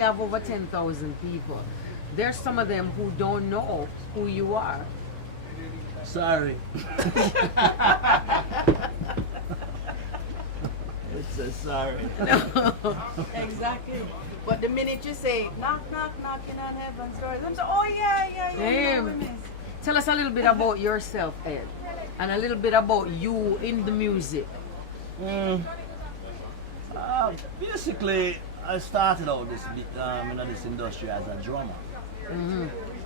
have over 10,000 people. There's some of them who don't know who you are. Sorry. It's a sorry. No. Exactly. But the minute you say, knock, knock, knocking on heaven's door, I'm saying, oh yeah, yeah, yeah, yeah, we Damn. miss. Tell us a little bit about yourself, Ed, and a little bit about you in the music. Mm. Basically, I started out in this industry as a drummer.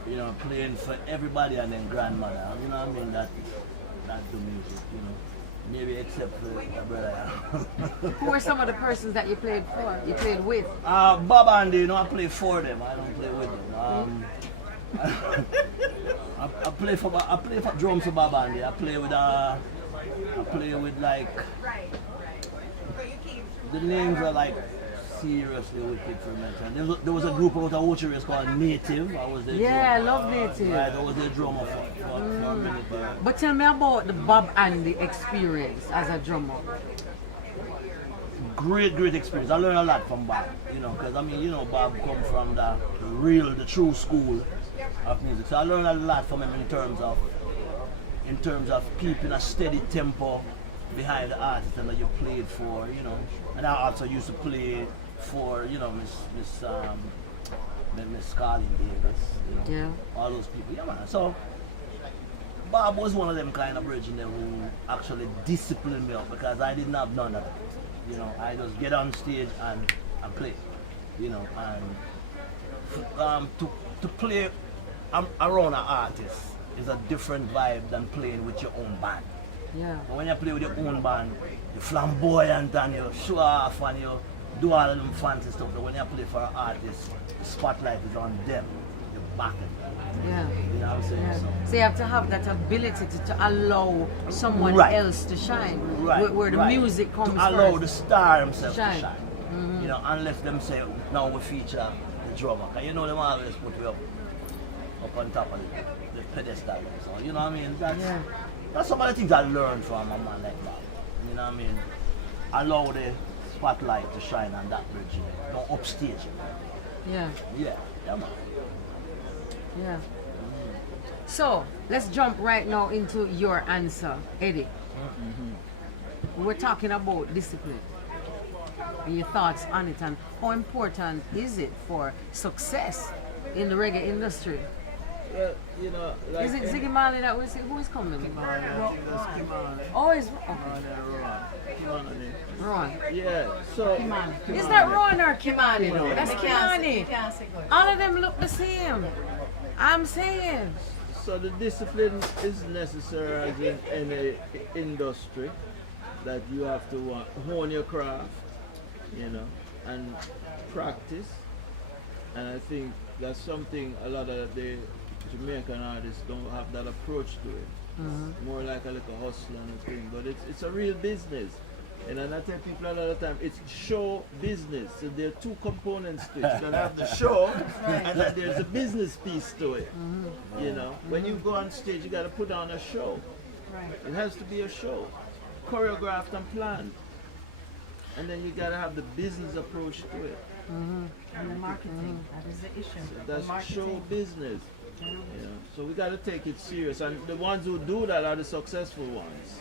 You know, playing for everybody and then grandmother. You know what I mean? That do music. You know, maybe except for my brother. Who are some of the persons that you played for? You played with? Bob Andy, you know, I play for them. I don't play with them. I play for drums for Bob Andy. I play with like the names are like seriously wicked for mention. There was a group out of Ocho called Native. I was the Yeah, I drummer. love Native. Right, I was the drummer for a minute there. But tell me about the Bob Andy experience as a drummer. Great experience. I learned a lot from Bob, you know, because I mean, you know, Bob come from the true school of music. So I learned a lot from him in terms of keeping a steady tempo behind the artist and that you played for, you know. And I also used to play for, you know, Miss Carlin Davis, you know, all those people. Yeah, man. So Bob was one of them kind of bridging them who actually disciplined me up because I didn't have none of that. You know, I just get on stage and play, you know, and to play around an artist is a different vibe than playing with your own band. Yeah. But when you play with your own band, you're flamboyant and you show off and you do all of them fancy stuff. But when you play for an artist, the spotlight is on them. You're backing them. Yeah. You know what I'm saying? Yeah. So, So you have to have that ability to allow someone Right. else to shine, right, where the right. music comes to allow first. the star himself Shine. to shine. You know, unless them say now we feature the drummer. Cause you know them always put you up on top of the pedestal. So you know what I mean? That's some of the things I learned from a man like that. You know what I mean? Allow the spotlight to shine on that bridge. You know? Don't upstage it. Yeah. Yeah, man. Yeah. So let's jump right now into your answer, Eddie. We're talking about discipline and your thoughts on it and how important is it for success in the reggae industry? Well, you know, like Is it Ziggy Marley that we see? Who is coming? I think that's Kimani. Oh, it's Ron. Yeah, so Is that Ron or Kimani? No, That's you can't say- you Kimani. can't say good. All of them look the same. I'm saying. so the discipline is necessary as in any industry, that you have to hone your craft, you know, and practice. And I think that's something a lot of the Jamaican artists don't have that approach to it. More like a little hustle and a thing, but it's a real business. And I tell people a lot of time, it's show business. So there are two components to it. You gotta have the show, and then there's a business piece to it. You know, when you go on stage, you gotta put on a show. Right. It has to be a show, choreographed and planned. And then you gotta have the business approach to it. And the marketing, that is the issue. That's The show business. You know, so we gotta take it serious. And the ones who do that are the successful ones.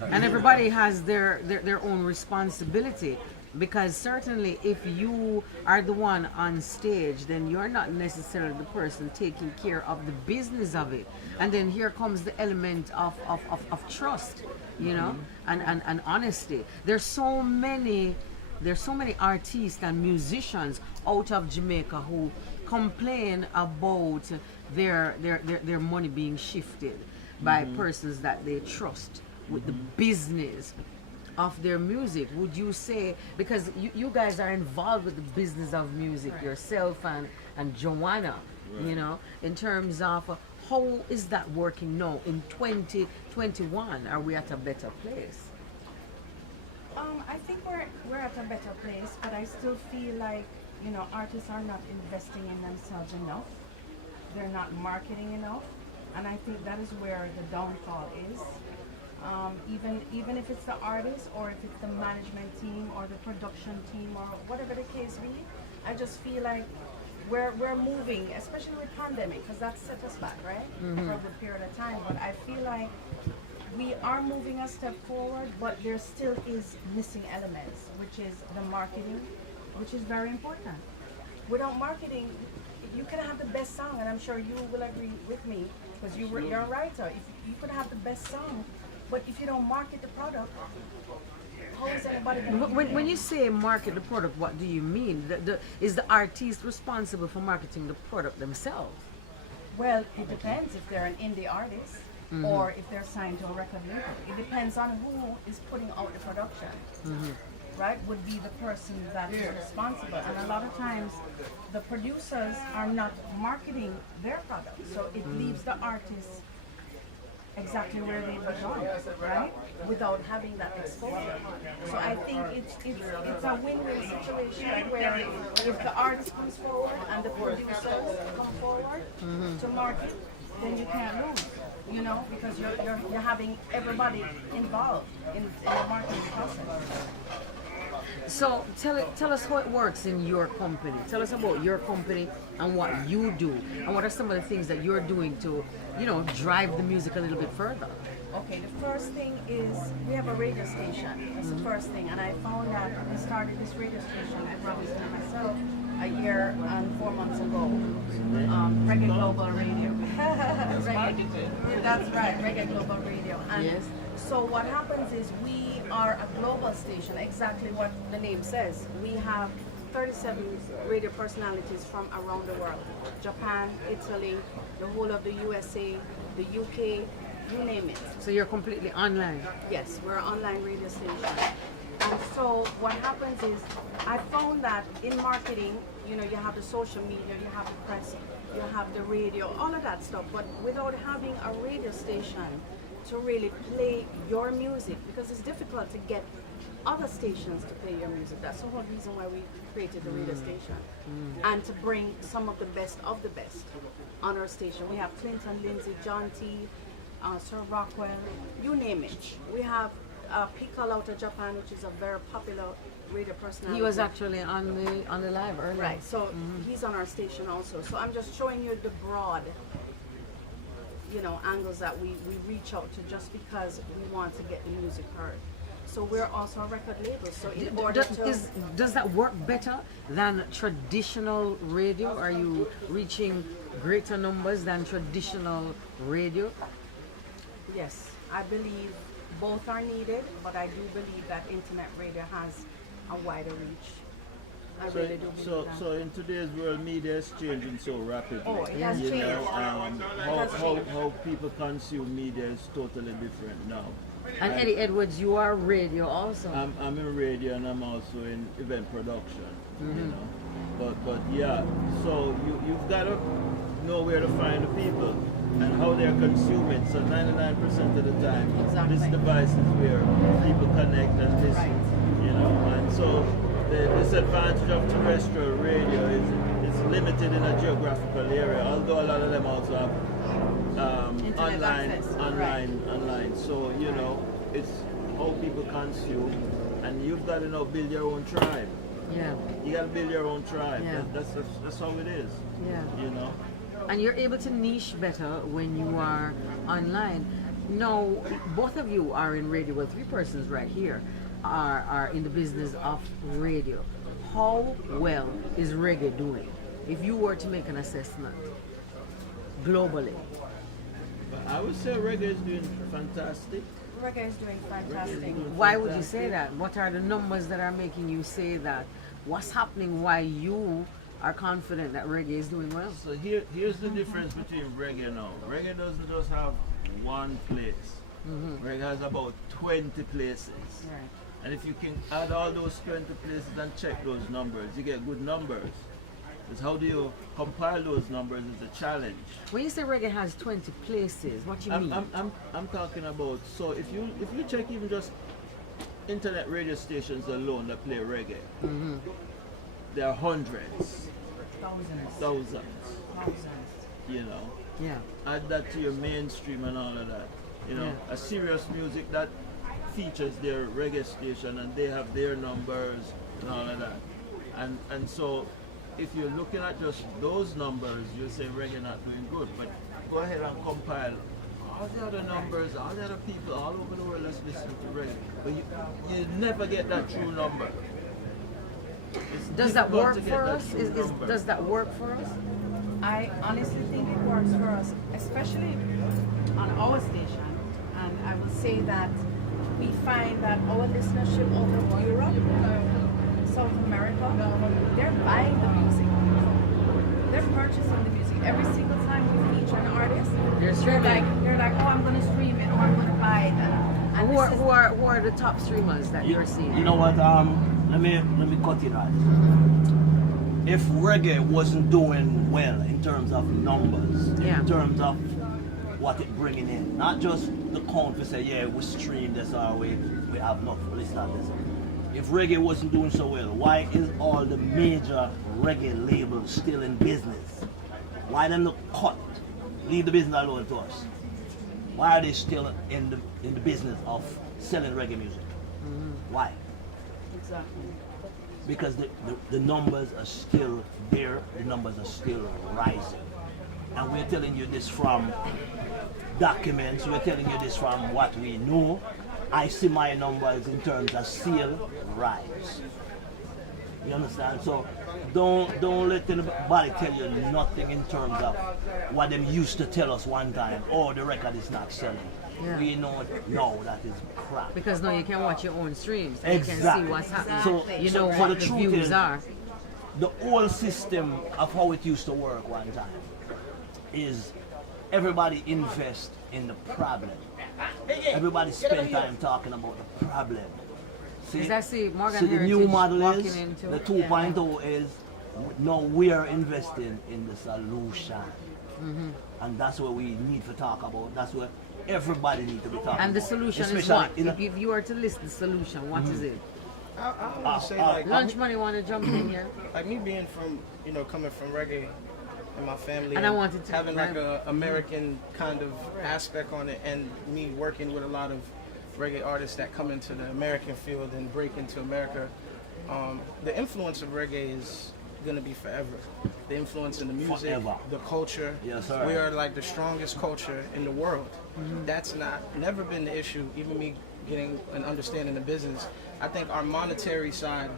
And everybody has their own responsibility, because certainly if you are the one on stage, then you're not necessarily the person taking care of the business of it. And then here comes the element of trust, you know, and honesty. There's so many artists and musicians out of Jamaica who complain about their money being shifted by persons that they trust with the business of their music. Would you say, because you guys are involved with the business of music yourself and Joanna, you know, in terms of how is that working now in 2021? Are we at a better place? I think we're at a better place, but I still feel like, you know, artists are not investing in themselves enough. They're not marketing enough, and I think that is where the downfall is. Even if it's the artist or if it's the management team or the production team or whatever the case be, I just feel like we're moving, especially with pandemic, because that set us back, right, for a good period of time. But I feel like we are moving a step forward, but there still is missing elements, which is the marketing, which is very important. Without marketing, you can have the best song, and I'm sure you will agree with me, because you're a writer. If you could have the best song, but if you don't market the product, how is anybody going to When you say market the product, what do you mean? Is the artist responsible for marketing the product themselves? Well, it depends if they're an indie artist or if they're signed to a record label. It depends on who is putting out the production, right? Would be the person that is responsible. And a lot of times, the producers are not marketing their product, so it leaves the artists exactly where they belong, right? Without having that exposure. So I think it's a win-win situation where if the artist comes forward and the producers come forward to market, then you can't lose, you know, because you're having everybody involved in the marketing process. So tell us how it works in your company. Tell us about your company and what you do, and what are some of the things that you're doing to, you know, drive the music a little bit further. Okay, the first thing is we have a radio station. That's the first thing, and I found that we started this radio station, I promised it myself, a year and 4 months ago. Reggae Global Radio. Reggae. That's right, Reggae Global Radio. And Yes. so what happens is we are a global station, exactly what the name says. We have 37 radio personalities from around the world. Japan, Italy, the whole of the USA, the UK, you name it. So you're completely online. Yes, we're an online radio station. And so what happens is I found that in marketing, you know, you have the social media, you have the press, you have the radio, all of that stuff. But without having a radio station to really play your music, because it's difficult to get other stations to play your music. That's the whole reason why we created the radio station. And to bring some of the best on our station. We have Clinton, Lindsay, John T, Sir Rockwell, you name it. We have Pickle out of Japan, which is a very popular radio personality. He was actually on the live earlier. Right, so he's on our station also. So I'm just showing you the broad, you know, angles that we reach out to just because we want to get the music heard. So we're also a record label. So in order to Does that work better than traditional radio? Are you reaching greater numbers than traditional radio? yes, I believe both are needed, but I do believe that internet radio has a wider reach. I really do believe that. So in today's world, media is changing so rapidly. Oh, it has You changed. know, It has changed. how people consume media is totally different now. And Eddie Edwards, you are radio also. I'm in radio and I'm also in event production. You know, but yeah. So you've got to know where to find the people and how they're consuming. So 99% of the time, Exactly. this device is where people connect and listen. Right. You know, and so the disadvantage of terrestrial radio is it's limited in a geographical area. Although a lot of them also have Internet access. online. So you know, it's how people consume, and you've got to know build your own tribe. Yeah, You got to build your own tribe. Yeah. That's how it is. yeah. You know. And you're able to niche better when you are online. Now, both of you are in radio. Well, three persons right here are in the business of radio. How well is reggae doing? If you were to make an assessment globally. But I would say reggae is doing fantastic. Reggae is doing fantastic. Why would you say that? What are the numbers that are making you say that? What's happening? Why you are confident that reggae is doing well? So here's the difference between reggae now. Reggae doesn't just have one place. Reggae has about 20 places. Right. And if you can add all those 20 places and check those numbers, you get good numbers. It's how do you compile those numbers is a challenge. When you say reggae has 20 places, what do you mean? I'm talking about, so if you check even just internet radio stations alone that play reggae, there are hundreds, thousands, you know. Yeah. Add that to your mainstream and all of that. You know, Yeah. a serious music that features their reggae station and they have their numbers and all of that. And so if you're looking at just those numbers, you say reggae not doing good. But go ahead and compile all the other numbers, all the other people all over the world that's listening to reggae. But you never get that true number. Does that work for us? Does that work for us? I honestly think it works for us, especially on our station. And I will say that we find that our listenership over Europe, South America, they're buying the music. They're purchasing the music. Every single time we feature an artist, they're like, oh, I'm gonna stream it or I'm gonna buy it. And Who are the top streamers that you're seeing? You know what? Let me cut it right. If reggae wasn't doing well in terms of numbers, in terms of what it bringing in, not just the count to say, yeah, we stream this or we have enough, let's start this. If reggae wasn't doing so well, why is all the major reggae labels still in business? Why them not cut? Leave the business alone to us. Why are they still in the business of selling reggae music? Why? exactly. Because the numbers are still there, the numbers are still rising. And we're telling you this from documents, we're telling you this from what we know. I see my numbers in terms of sale rise. You understand? So don't let anybody tell you nothing in terms of what them used to tell us one time. Oh, the record is not selling. Yeah. We know no, that is crap. Because now you can watch your own streams. And you can Exactly. see what's happening. So- you so- know so what the the truth views is- are. The old system of how it used to work one time is everybody invest in the problem. Everybody spend time talking about the problem. Because I see Morgan So the Heritage new model walking is, into the it. 2.0 is, no, we are investing in the solution. And that's what we need to talk about. That's what everybody needs to be talking about. And the solution is Especially what? in a- If you were to list the solution, what is it? I would say like Lunch Money want to jump in here? like me being from, coming from reggae and my family, And I wanted to- having like a American kind of aspect on it, and me working with a lot of reggae artists that come into the American field and break into America. The influence of reggae is gonna be forever. The influence in the music, Forever. the culture. Yes, sir. We are like the strongest culture in the world. That's never been the issue. Even me getting an understanding of business, I think our monetary side,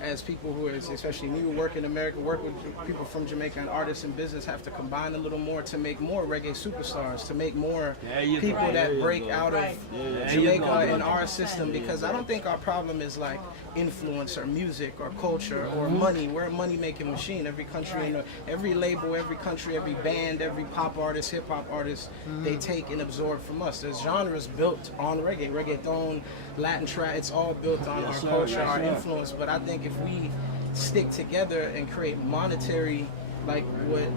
as people who are, especially me who work in America, work with people from Jamaica and artists in business, have to combine a little more to make more reggae superstars, to make more There you people go. that There you break go. out of There you Jamaica go. in our system, because I don't think our problem is like influence or music or culture or money. We're a money-making machine. Every country, every label, every country, every band, every pop artist, hip-hop artist, they take and absorb from us. There's genres built on reggae, reggaeton, Latin trap. It's all built on our sir. culture, Yes, our sir. influence. But I think if we stick together and create monetary, like what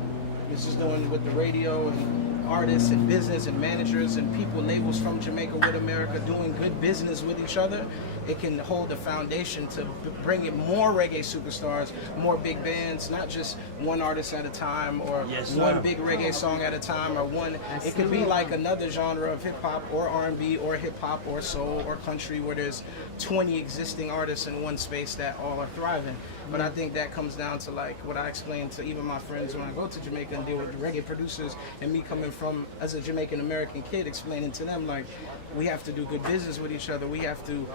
this is doing with the radio and artists and business and managers and people, labels from Jamaica with America, doing good business with each other, it can hold a foundation to bring in more reggae superstars, more big bands, not just one artist at a time or Yes, sir. one big reggae song at a time, or one. It could be like another genre of hip hop or R&B or hip hop or soul or country, where there's 20 existing artists in one space that all are thriving. But I think that comes down to like what I explain to even my friends when I go to Jamaica and deal with reggae producers, and me coming from as a Jamaican American kid, explaining to them like we have to do good business with each other. We have to,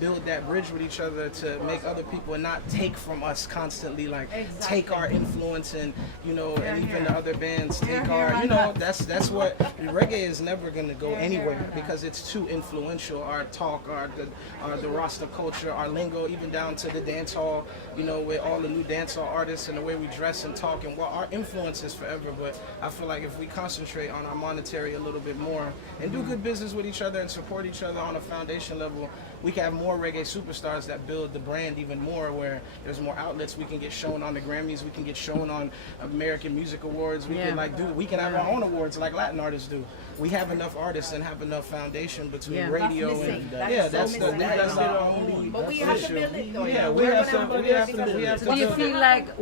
build that bridge with each other to make other people and not take from us constantly. Like take our influence and and even the other bands take our that's what reggae is never gonna go anywhere because it's too influential. Our talk, the Rasta culture, our lingo, even down to the dance hall. With all the new dancehall artists and the way we dress and talk, and our influence is forever. But I feel like if we concentrate on our monetary a little bit more and do good business with each other and support each other on a foundation level, we can have more reggae superstars that build the brand even more, where there's more outlets. We can get shown on the Grammys, we can get shown on American Music Awards, we can have our own awards like Latin artists do. We have enough artists and have enough foundation between radio That's and missing. that's our only But we have to build it though. Yeah, we have to Do you build feel it. like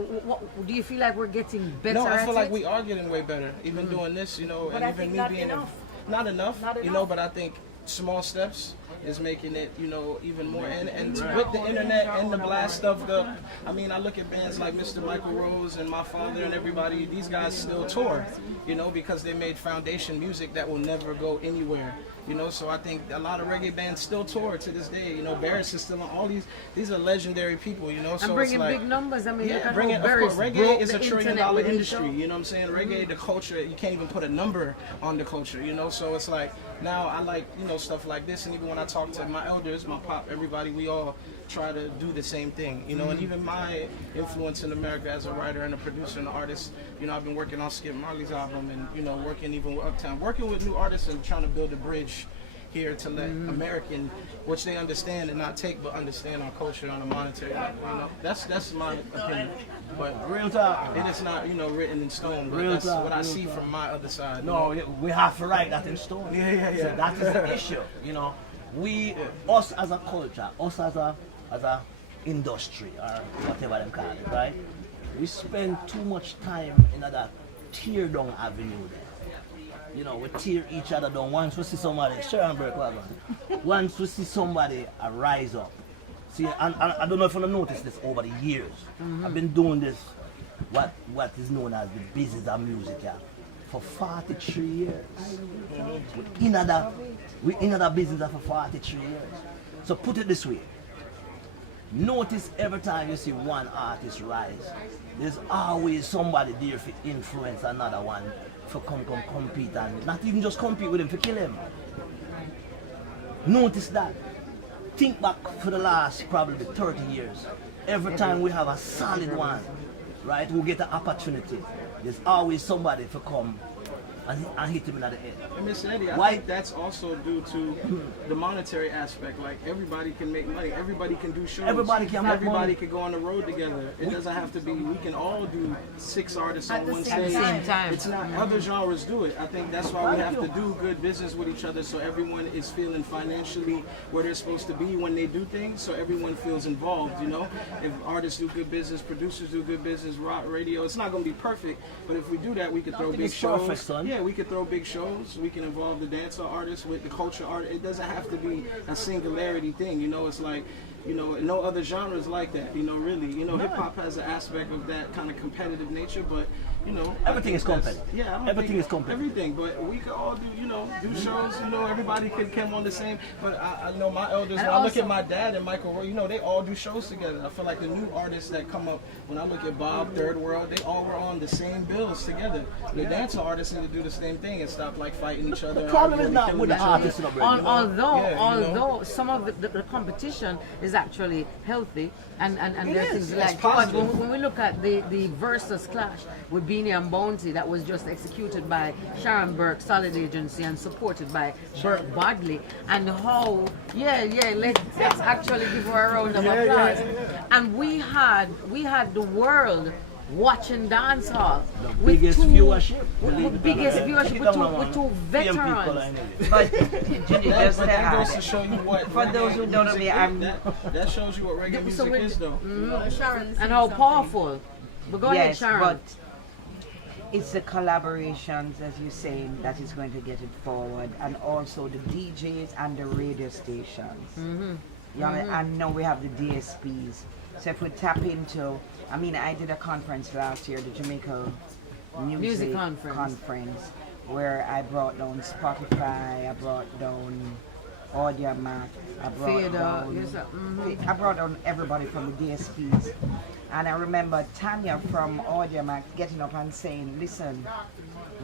do you feel like we're getting better No, I at feel like it? we are getting way better. Even doing this, But and I even think me not being enough. not enough, Not enough. but I think small steps. is making it, you know, even more. And with the internet and the blast of the, I mean, I look at bands like Mr. Michael Rose and My Father and everybody, these guys still tour, you know, because they made foundation music that will never go anywhere. You know, so I think a lot of reggae bands still tour to this day. You know, Barris is still on all these are legendary people, you know. So And bringing it's like, big numbers. I mean, look yeah, at bring how it. Of Barris course, reggae broke is the a $1 trillion internet with his industry. show. You know what I'm saying? Reggae, the culture, you can't even put a number on the culture. You know, so it's like now I like, you know, stuff like this. And even when I talk to my elders, my pop, everybody, we all try to do the same thing. You know, and even my influence in America as a writer and a producer and an artist. You know, I've been working on Skip Marley's album, and you know, working even with Uptown, working with new artists and trying to build a bridge here to let American, which they understand and not take, but understand our culture on a monetary level. You know, that's my opinion. But Real talk. it is not, you know, written in stone. But Real that's talk, what I real see talk. from my other side. No, we have to write that in stone. Yeah. So that is the issue. You know, us as a culture, us as a industry or whatever them call it, right? We spend too much time in that tear down avenue there. You know, we tear each other down. Once we see somebody, once we see somebody rise up. See, and I don't know if you noticed this over the years. I've been doing this, what is known as the business of music, yeah, for 43 years. We in that business for 43 years. So put it this way. Notice every time you see one artist rise, there's always somebody there to influence another one for come compete, and not even just compete with him, for kill him. Notice that. Think back for the last probably 30 years. Every time we have a solid one, right, who get an opportunity, there's always somebody to come and hit him in the head. And Miss Eddie, I Why- think that's also due to the monetary aspect. Like everybody can make money, everybody can do shows, Everybody can make everybody money. can go on the road together. It doesn't have to be. We can all do 6 artists At on the one same stage. time. Same time. It's not other genres do it. I think that's why we have to do good business with each other, so everyone is feeling financially where they're supposed to be when they do things. So everyone feels involved. You know, if artists do good business, producers do good business, rock radio. It's not going to be perfect, but if we do that, we could throw Nothing big is shows. perfect, son. Yeah, we could throw big shows. We can involve the dancer artists with the culture art. It doesn't have to be a singularity thing. You know, it's like, you know, no other genre is like that. You know, really. You know, hip hop has an aspect of that kind of competitive nature, but you know, I Everything think is that's- competitive. Yeah, I don't Everything think is competitive. Everything, but we could all do, you know, do shows. You know, everybody could come on the same. But I know my elders. And When I look also- at my dad and Michael Roy, you know, they all do shows together. I feel like the new artists that come up. When I look at Bob, Third World, they all were on the same bills together. The dance artists need to do the same thing and stop like fighting each other. The problem is arguing, not killing with the each other. artists, you know, bro. Although, Yeah, you know. although some of the competition is actually healthy, and there are things It's like, but positive. when we look at the versus clash with Beanie and Bounty that was just executed by Sharon Burke, Solid Agency, and supported by Burke Badley, and how, let's actually give her a round of applause. And we had the world watching dancehall The biggest viewership. with biggest viewership with two veterans. But Ginny, That, just but to that goes to add, show you what for reggae those who don't know music me, is. I'm- that shows you what reggae music we- is, though. And how powerful. But go ahead, yes, Sharon. but it's the collaborations, as you're saying, that is going to get it forward, and also the DJs and the radio stations. And now we have the DSPs. So if we tap into, I mean, I did a conference last year, the Jamaica Music Conference, where I brought down Spotify, I brought down Audiomack, I brought Fader, down, yes, sir. I brought down everybody from the DSPs. And I remember Tanya from Audiomack getting up and saying, listen,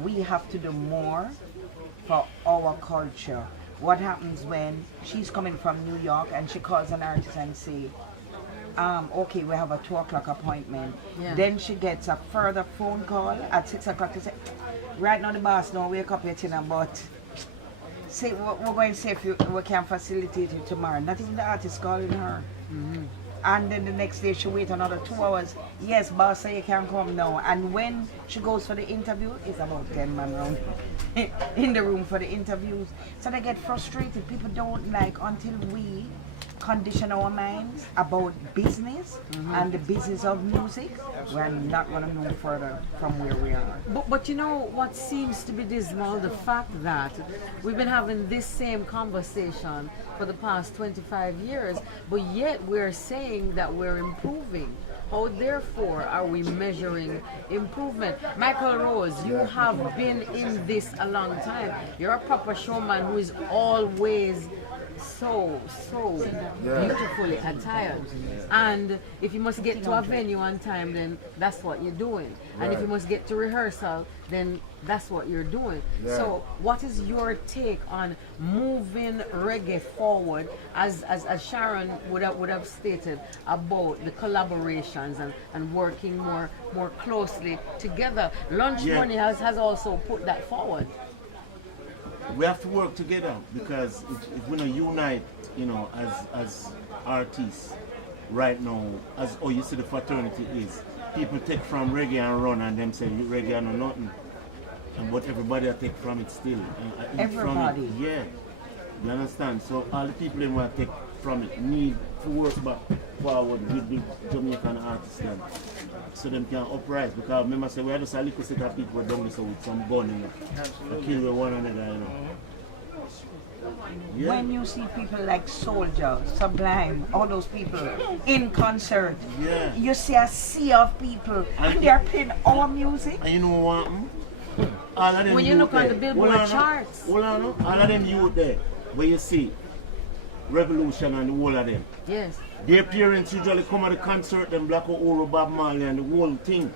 we have to do more for our culture. What happens when she's coming from New York and she calls an artist and say, okay, we have a 2 o'clock appointment. Yeah. Then she gets a further phone call at 6 o'clock to say, right now the boss don't wake up yet, but say, we're going to see if we can facilitate it tomorrow. Not even the artist calling her. And then the next day she wait another 2 hours. Yes, boss, say you can come now. And when she goes for the interview, it's about 10 men around in the room for the interviews. So they get frustrated. People don't like until we condition our minds about business and the business of music, we're not going to move further from where we are. But you know what seems to be dismal? The fact that we've been having this same conversation for the past 25 years, but yet we're saying that we're improving. How therefore are we measuring improvement? Michael Rose, you have been in this a long time. You're a proper showman who is always so beautifully attired. And if you must get to a venue on time, then that's what you're doing. And if you must get to rehearsal, then that's what you're doing. So what is your take on moving reggae forward, as Sharon would have stated, about the collaborations and working more closely together? Lunch Money has also put that forward. We have to work together, because if we don't unite, as artists right now, as you see the fraternity is, people take from reggae and run and them say reggae and no nothing. And but everybody take from it still. And Everybody. From it, yeah. You understand? So all the people who want to take from it need to work back forward with the Jamaican artists then, so them can uprise. Because remember, say we had just a little set of people down there with some gun, they kill one another, Yeah. When you see people like Soldier, Sublime, all those people in concert, you see a sea of people and they are playing our music. And you know what? All of them When you look on the Billboard charts. All of them youth there, where you see Revolution and the whole of them. Yes. Their parents usually come at the concert, them Black Uhuru, Bob Marley and the whole thing.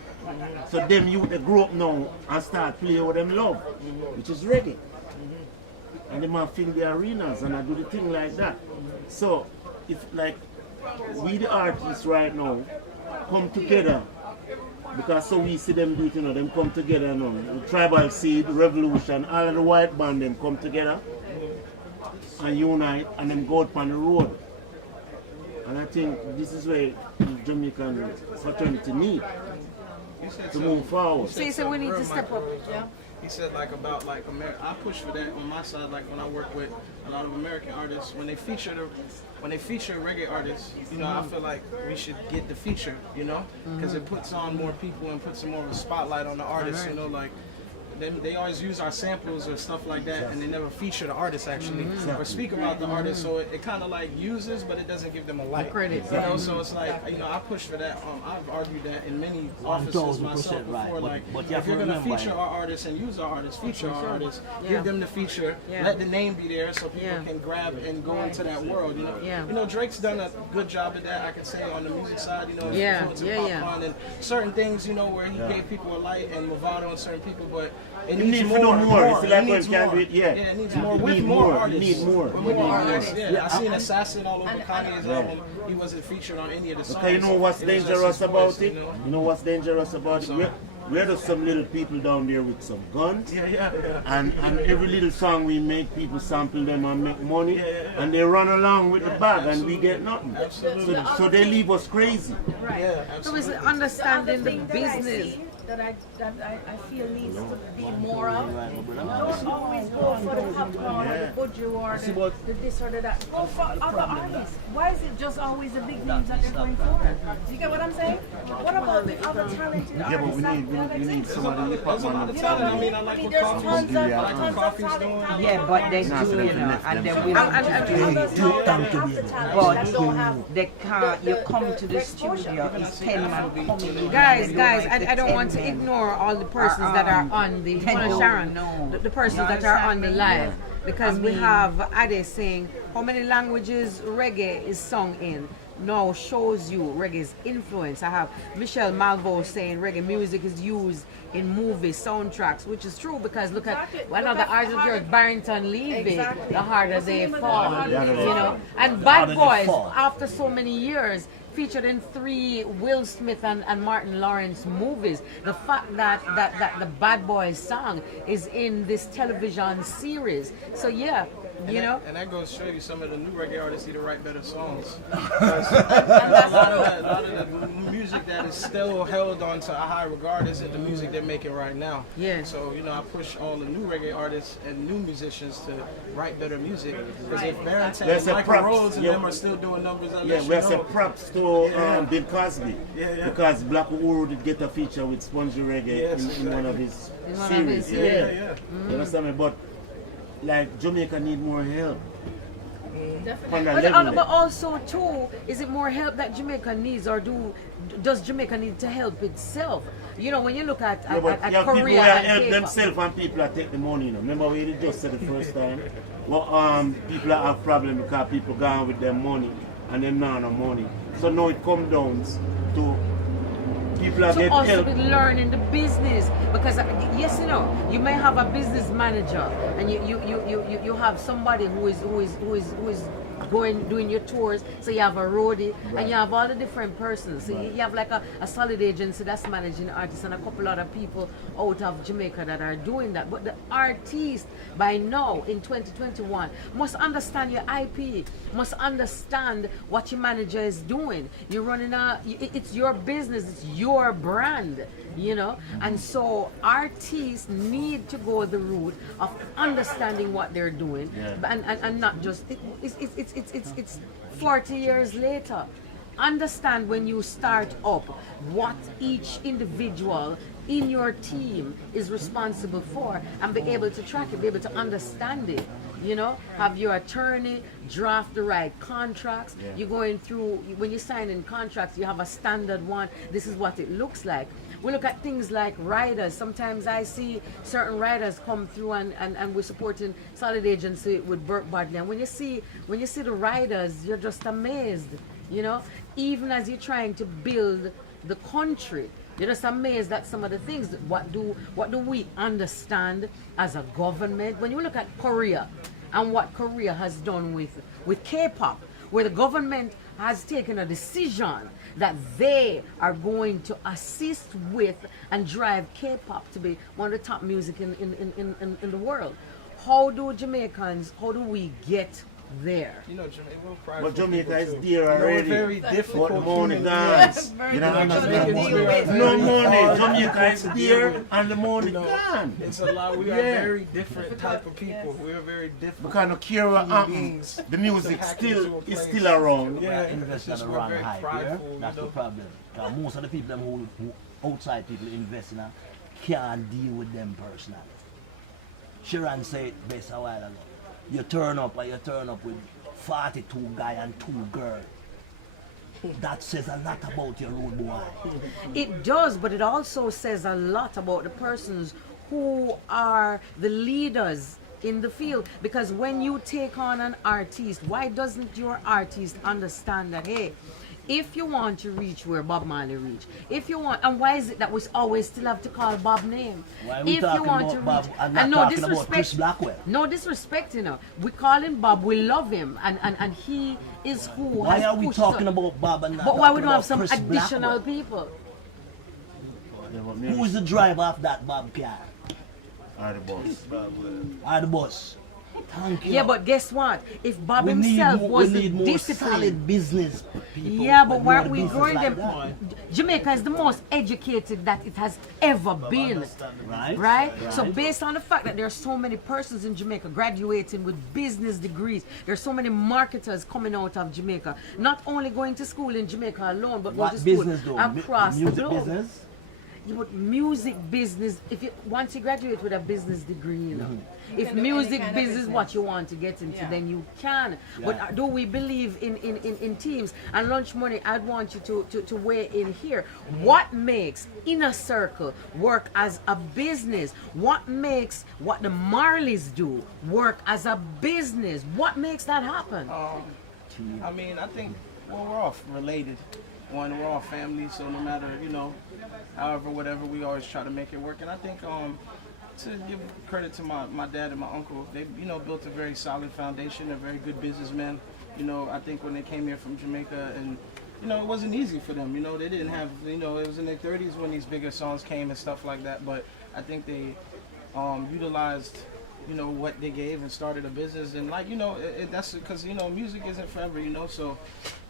So them youth, they grow up now and start playing what them love, which is reggae. And they might fill the arenas and I do the thing like that. So if like we the artists right now come together, because so we see them do it, them come together now. The Tribal Seed, Revolution, all of the white band them come together and unite and them go out on the road. And I think this is where the Jamaican fraternity need to move forward. So you say we need to step up. Yeah. He said about I push for that on my side. Like when I work with a lot of American artists, when they feature reggae artists, I feel like we should get the feature, because it puts on more people and puts more of a spotlight on the artists. Like they always use our samples or stuff like that, and they never feature the artist actually or speak about the artist. So it kind of like uses, but it doesn't give them a light. Credit. So it's like I push for that. I've argued that in many offices myself before. Right. But If you're gonna feature our artists and use our artists, feature our artists, give them the feature, let the name be there so people can grab and go into that world. Drake's done a good job of that. I can say on the music side, and certain things, where he gave people a light and Movado and certain people, but it You needs need more. more. It's like It needs when more. do it, yeah. It needs more. You With need more more. artists. You need more. With more artists. Yeah, I seen Assassin all over Kanye's album. He wasn't featured on any of the songs. Okay, you know what's It was just dangerous his about voice, it? You know what's dangerous about it? We're just some little people down there with some guns. And every little song we make, people sample them and make money. And they run along with the bag and we get nothing. So they leave us crazy. Right. So it's understanding the business. That I feel needs to be more of. Don't always go for the popcorn or the Buju or the this or the that. Go for other artists. Why is it just always the big names that they're going for? Do you get what I'm saying? What about the other talented artists? But we need somebody to pop on the I mean, I like what Coffee's doing. I like what Coffee's doing. Yeah, but they do, and they will but they can't, you come to the studio, it's 10 man coming. Guys, I don't want to ignore all the persons that are on the Sharon, the persons that are on the live, because we have Ade saying how many languages reggae is sung in. Now shows you reggae's influence. I have Michelle Malvo saying reggae music is used in movie soundtracks, which is true, because look at one of the artists of yours, Barrington Levy, The Harder They Fall, and Bad Boys, after so many years, featured in 3 Will Smith and Martin Lawrence movies. The fact that the Bad Boys song is in this television series. So yeah, You know? And that goes to show you some of the new reggae artists need to write better songs. And A lot of the music that is still held onto a high regard isn't the music they're making right now. Yeah. So, you know, I push all the new reggae artists and new musicians to write better music. Because if Barrington There's and a Michael props, Rhodes and yeah. them are still doing numbers, Yeah, unless we you have some know. props to Yeah. Bill Cosby. Yeah. Because Black Uhuru did get a feature with Spongy Reggae Yes, in one of exactly. his In one of series. his Yeah. You understand me? But like Jamaica need more help. On that But, level. but also too, is it more help that Jamaica needs, or does Jamaica need to help itself? You know, when you look at Yeah, but you have people who Korea help and K-pop. themselves and people that take the money. You know. Remember we just said the first time? Well, people that have problem because people gone with their money and them not no money. So now it comes down to people that to get also help. be learning the business, because yes, you know, you may have a business manager and you have somebody who is going doing your tours, so you have a roadie and you have all the different persons, so you have like a solid agency that's managing artists and a couple other people out of Jamaica that are doing that. But the artist by now in 2021 must understand your IP, must understand what your manager is doing. You're running it's your business, it's your brand, you know. And so artists need to go the route of understanding what they're doing, and not just it's 40 years later. Understand when you start up what each individual in your team is responsible for, and be able to track it, be able to understand it. You know, have your attorney draft the right contracts. You're going through, when you're signing contracts, you have a standard one. This is what it looks like. We look at things like riders. Sometimes I see certain riders come through and we're supporting Solid Agency with Burke Badley. And when you see the riders, you're just amazed. You know, even as you're trying to build the country, you're just amazed at some of the things. What do we understand as a government? When you look at Korea and what Korea has done with K-pop, where the government has taken a decision that they are going to assist with and drive K-pop to be one of the top music in the world. How do we get there? You know, Jamaica, we're prideful But Jamaica is people, too. there You know, we're already. very difficult. But money human dance. Very You don't difficult understand? to deal with. No money. Jamaica is there and the money gone. It's a lot. We are very different type of people. We are very different. Because no care what human happens. beings The music to hack into a still is place. still around. Yeah, Invest just at the we're wrong very hype, yeah? prideful, That's you the know. problem. 'Cause most of the people them who outside people invest in can't deal with them personally. Sharon said it best a while ago. You turn up with 42 guy and 2 girls. That says a lot about your road boy. It does, but it also says a lot about the persons who are the leaders in the field. Because when you take on an artist, why doesn't your artist understand that, hey, if you want to reach where Bob Marley reached, if you want, and why is it that we always still have to call Bob name? Why are we If talking you want about to Bob reach, and not no talking about disrespect, Chris Blackwell? no disrespect, you know. We call him Bob, we love him, and he is who Why has are we pushed talking us. about Bob and not But why we talking don't have about some Chris additional Blackwell? people? Who is the driver of that Bob car? Are the boss. Or the boss? Thank you. Yeah, but guess what? If Bob we need himself more, was we need more disciplined, solid business people. yeah, but with why more are we business growing like them? that. Jamaica is the most educated that it has ever been. Right? Right? So based on the fact that there are so many persons in Jamaica graduating with business degrees, there are so many marketers coming out of Jamaica, not only going to school in Jamaica alone, but going to What school business though? across the Music globe. business? Yeah, but music business, once you graduate with a business degree, you know, if can do music any kind of business is what business. you want to get into, Yeah. then you can. But do we believe in teams? And Lunch Money, I'd want you to weigh in here. What makes Inner Circle work as a business? What makes what the Marleys do work as a business? What makes that happen? I mean, I think, well, we're all related. One, we're all family, so no matter, you know, however, whatever, we always try to make it work. And I think to give credit to my dad and my uncle, they, you know, built a very solid foundation. They're very good businessmen. You know, I think when they came here from Jamaica, and, you know, it wasn't easy for them. You know, they didn't have, you know, it was in their 30s when these bigger songs came and stuff like that. But I think they utilized you know, what they gave and started a business. And like, you know, that's because, you know, music isn't forever, you know, so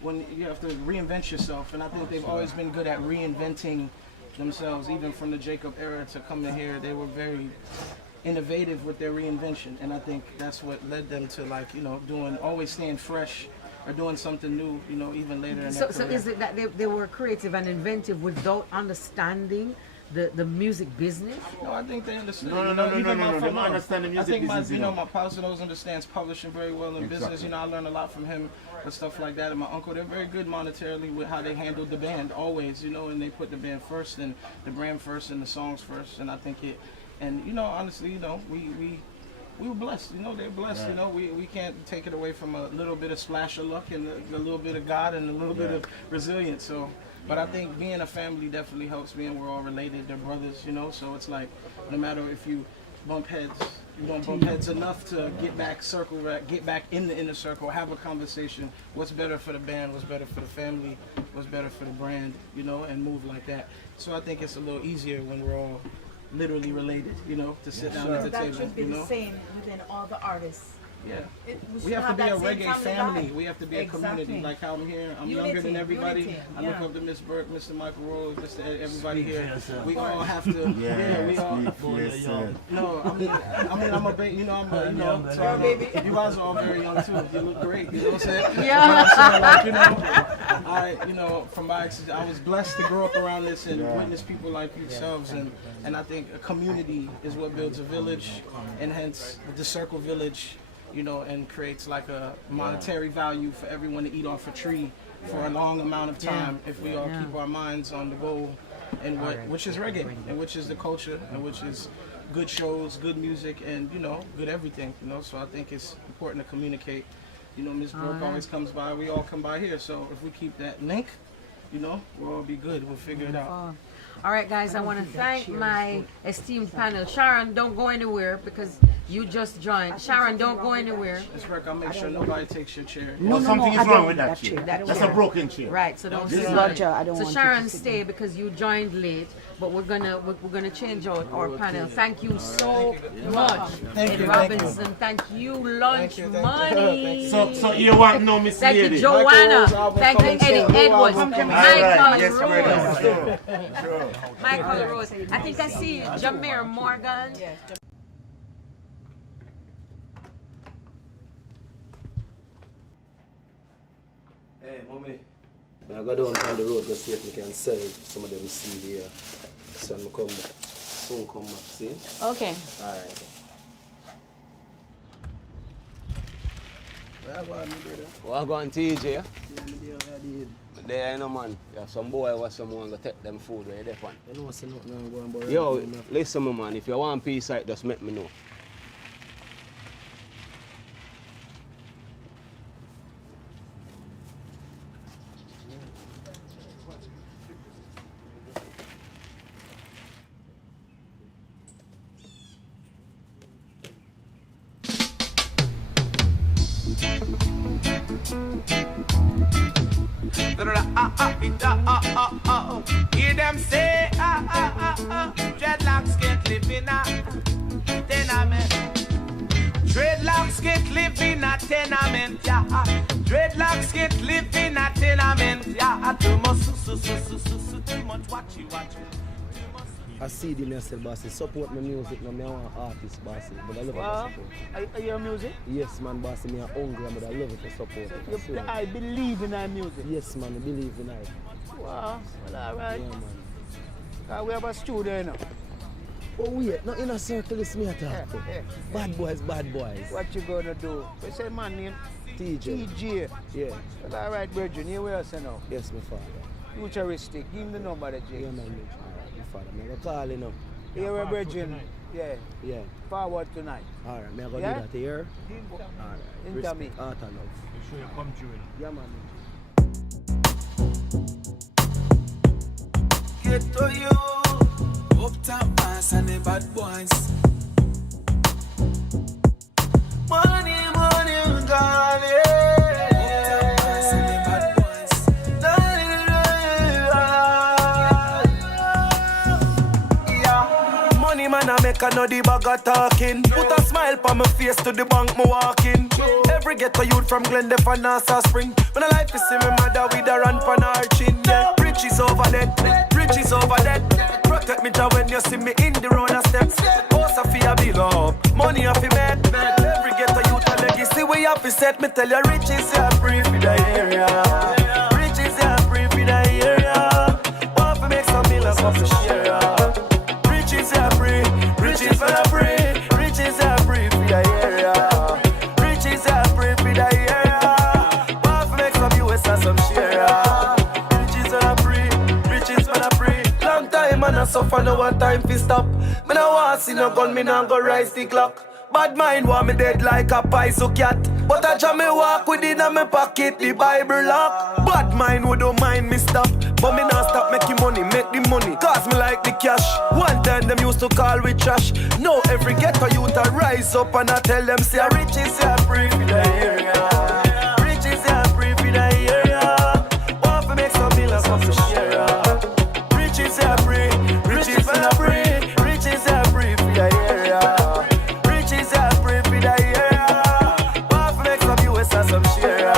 when you have to reinvent yourself, and I think they've always been good at reinventing themselves. Even from the Jacob era to come to here, they were very innovative with their reinvention, and I think that's what led them to, like, you know, always staying fresh or doing something new, you know, even later in their So career. is it that they were creative and inventive without understanding the music business? No, I think they understand. No. They don't understand the music I think business, my, you know. my pastor knows understands publishing very well in business. You know, I learned a lot from him and stuff like that. And my uncle, they're very good monetarily with how they handled the band always, you know, and they put the band first and the brand first and the songs first. And I think and you know, honestly, you know, we were blessed. You know, they're blessed. You know, we can't take it away from a little bit of splash of luck and a little bit of God and a little bit of resilience. So. But I think being a family definitely helps me, and we're all related. They're brothers, you know, so it's like no matter if you bump heads, you don't bump heads enough to get back in the inner circle, have a conversation. What's better for the band? What's better for the family? What's better for the brand? You know, and move like that. So I think it's a little easier when we're all literally related, you know, to sit down at the That table. should be You the know, same within all the artists. yeah. We should have to be a that same reggae family. vibe. We have to be a community. Exactly. Like how I'm here, I'm Unity, younger than everybody. unity, I look yeah. up to Miss Burke, Mr. Michael Rose, Mr. Everybody Speak for here. yourself. We all have to. Yeah, we all. speak for yourself. No, I mean, I'm a baby. You know, you know. So I'm you guys are all very young too. You look great. You know what I'm saying? Yeah. But I'm saying, like, you know, from my experience, I was blessed to grow up around this and witness people like yourselves, and I think a community is what builds a village, and hence the Circle Village. You know, and creates like a monetary value for everyone to eat off a tree for a long amount of time if we all keep our minds on the goal and which is reggae and which is the culture and which is good shows, good music, and you know, good everything. You know, so I think it's important to communicate. You know, Miss Brooke always comes by. We all come by here. So if we keep that link, you know, we'll all be good. We'll figure it out. All right, guys, I want to thank my esteemed panel. Sharon, don't go anywhere because you just joined. Sharon, don't go anywhere. Miss Brooke, I'll make sure nobody takes your chair. Something is wrong with that chair. That's a broken chair. Right, so don't sit on it. So Sharon, stay because you joined late, but we're gonna change out our panel. Thank you so much, Thank you. Robinson. Thank you, Lunch Money. So you want no Miss Thank you, Lady? Joanna. Michael Thank you, Rose, Eddie Edwards. Michael Yes, Rose. brother. Michael Rose. I think I see you, Jameer Morgan. Hey, mommy. When I go down on the road to see if we can sell some of them seed here. So I'm come back. Soon come back, see? Okay. Alright. What go on Teejay? There, you know, man. Yeah, some boy or someone go take them food where they want. You know what's going on? Yo, listen, man. If you want peace, just make me know. Hear them say, dreadlocks can't live in a tenement. Dreadlocks can't live in a tenement, yeah. Dreadlocks can't live in a tenement, yeah. Too much watch. I see the message, bossy. Support my music, no, me I want artist, bossy. But I love it to support. Are your music? Yes, man, bossy. Me are hungry, but I love it to support. I believe in our music. Yes, man, I believe in it. Wow, well, all right. Yeah, man. Because we have a studio, you know. Oh, wait, not in a circle, it's me attack. Bad boys, bad boys. What you gonna do? We say man named Teejay. Teejay. Yeah. Well, all right, Virgin, here we are, say now. Yes, my father. Futuristic. Give him the number, the J. Yeah, man. All right, my father. I'm going to call you now. Here we are, Virgin. Yeah. Yeah. Forward tonight. All right, I'm going to Yeah? do that here. All right. Into me. Art and love. Make sure you come through. Yeah, man. Get to you, uptown mass and the bad boys. Money, darling. Uptown mass and the bad boys. Yeah, man I make another bag of talking. Put a smile on my face to the bank me walking. Every ghetto youth from Glendale and Nassau Spring. When I like to see my mother with a run for her chin. Yeah, riches over there, riches over there. Protect me job when you see me in the road of steps. House a fi a bill up, money a fi bet. Every ghetto youth a legacy we have to set. Me tell you riches are free for the area. Riches are free for the area. Want to make some millions off the share. Riches are free, riches are free. Riches are free for the area. Riches are free for the area. Want to make some US and some share. Riches are free, riches are free. Long time man I suffer, no one time fi stop. Me no want see no gun, me no go rise the clock. Bad mind want me dead like a paiso cat. But I jam me walk within a me pocket, the Bible lock. Bad mind would don't mind me stop. But me not stop making money, make the money. Cause me like the cash. One time them used to call with trash. Now every ghetto youth I rise up and I tell them say riches are free for the area. Riches are free for the area. Want to make some millions off the share. Riches are free, riches are free. Riches are free for the area. Riches are free for the area. Want to make some US and some share.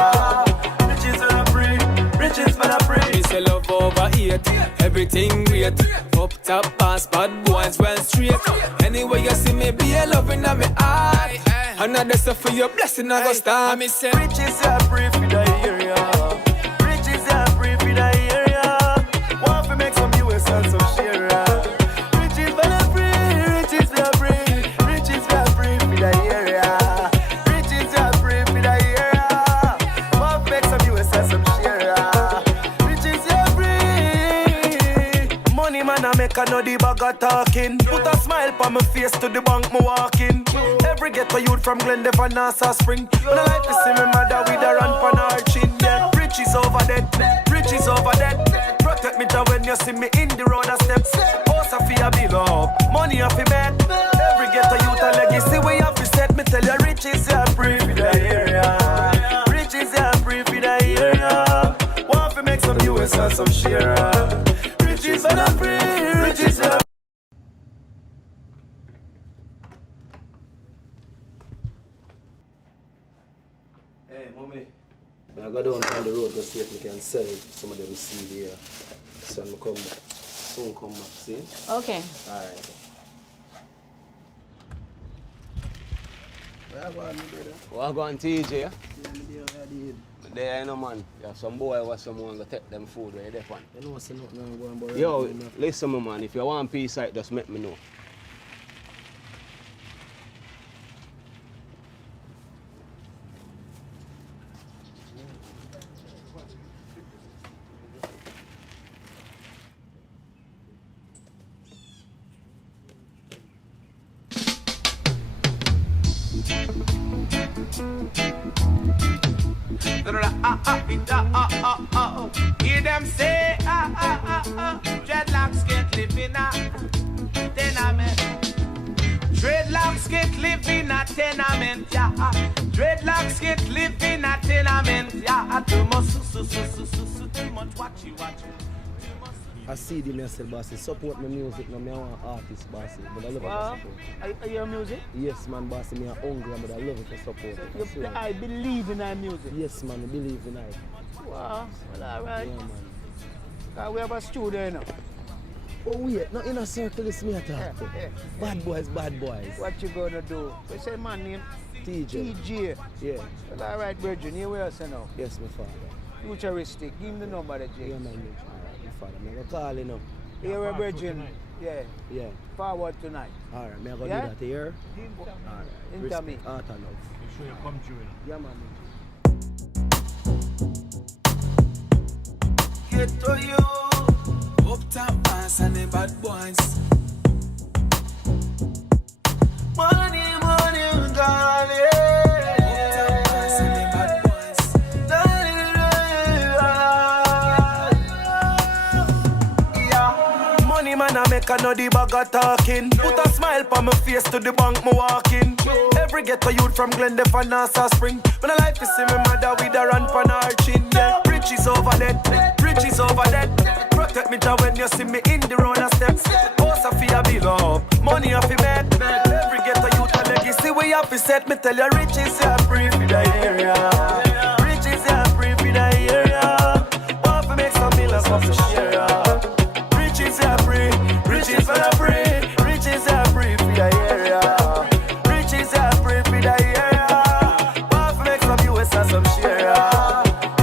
Riches are free, riches are free. It's a love over eight, everything great. Up top pass, bad boys well straight. Anyway you see me be a loving of me eye. Another stuff for your blessing I go start. Me say riches are free for the area. Riches are free for the area. Want to make some US and some share. Riches are free, riches are free. Riches are free for the area. Riches are free for the area. Want to make some US and some share. Riches are free. Money man I make another bag of talking. Put a smile on my face to the bank me walking. Every ghetto youth from Glendale and Nassau Spring. When I like to see my mother with a run for her chin. Yeah, riches over there, riches over there. Protect me job when you see me in the road of steps. House a fi a bill up, money a fi bet. Every ghetto youth a legacy we have to set. Me tell you riches are free for the area. Riches are free for the area. Want to make some US and some share. Riches are free, riches are free. Hey, mommy. I go down on the road to see if we can sell some of them CD here. So I'm come back. Soon come back, see? Okay. Alright. What go on Teejay? There you know man. You have some boy or someone go take them food where they fun. You know what's not going on. Yo, listen man, if you want peace out, just make me know. Hear them say, dreadlocks can't live in a tenement. Dreadlocks can't live in a tenement, yeah. Dreadlocks can't live in a tenement, yeah. Too much watch you. I see the message, bossy. Support my music, no, me I want artist, bossy. But I love it for support. Are you music? Yes, man, bossy. Me are hungry, but I love it for support. I believe in our music. Yes, man, I believe in it. Wow, well, all right. Yeah, man. We have a studio now. Oh, wait, not in a circle, it's me I talk to. Bad boys, bad boys. What you gonna do? We say man name Teejay. Teejay. Yeah. Well, all right, Virgin, you where you now? Yes, my father. Futuristic. Give him the number, the J. Yeah, man. My father. I'm going to call you now. Here we're Virgin. Yeah. Yeah. Forward tonight. All right, I'm going to Yeah? do that here. All right. Into Respect, me. heart and love. Make sure you come through. Yeah, man. get to you. Up top pass and the bad boys. Money, darling. Up top pass and the bad boys. Yeah. Money man I make another bag of talking. Put a smile on my face to the bank me walking. Every ghetto youth from Glendale and Nassau Spring. When I like to see my mother with a run for her chin. Yeah. Riches over there, riches over there. Protect me job when you see me in the road of steps. House a fi a bill up, money a fi fi set, me tell you, riches are free for the area. Riches are free for the area. Want to make some millions for the share. Riches are free, riches for the free. Riches are free for the area. Riches are free for the area. Want to make some US and some share.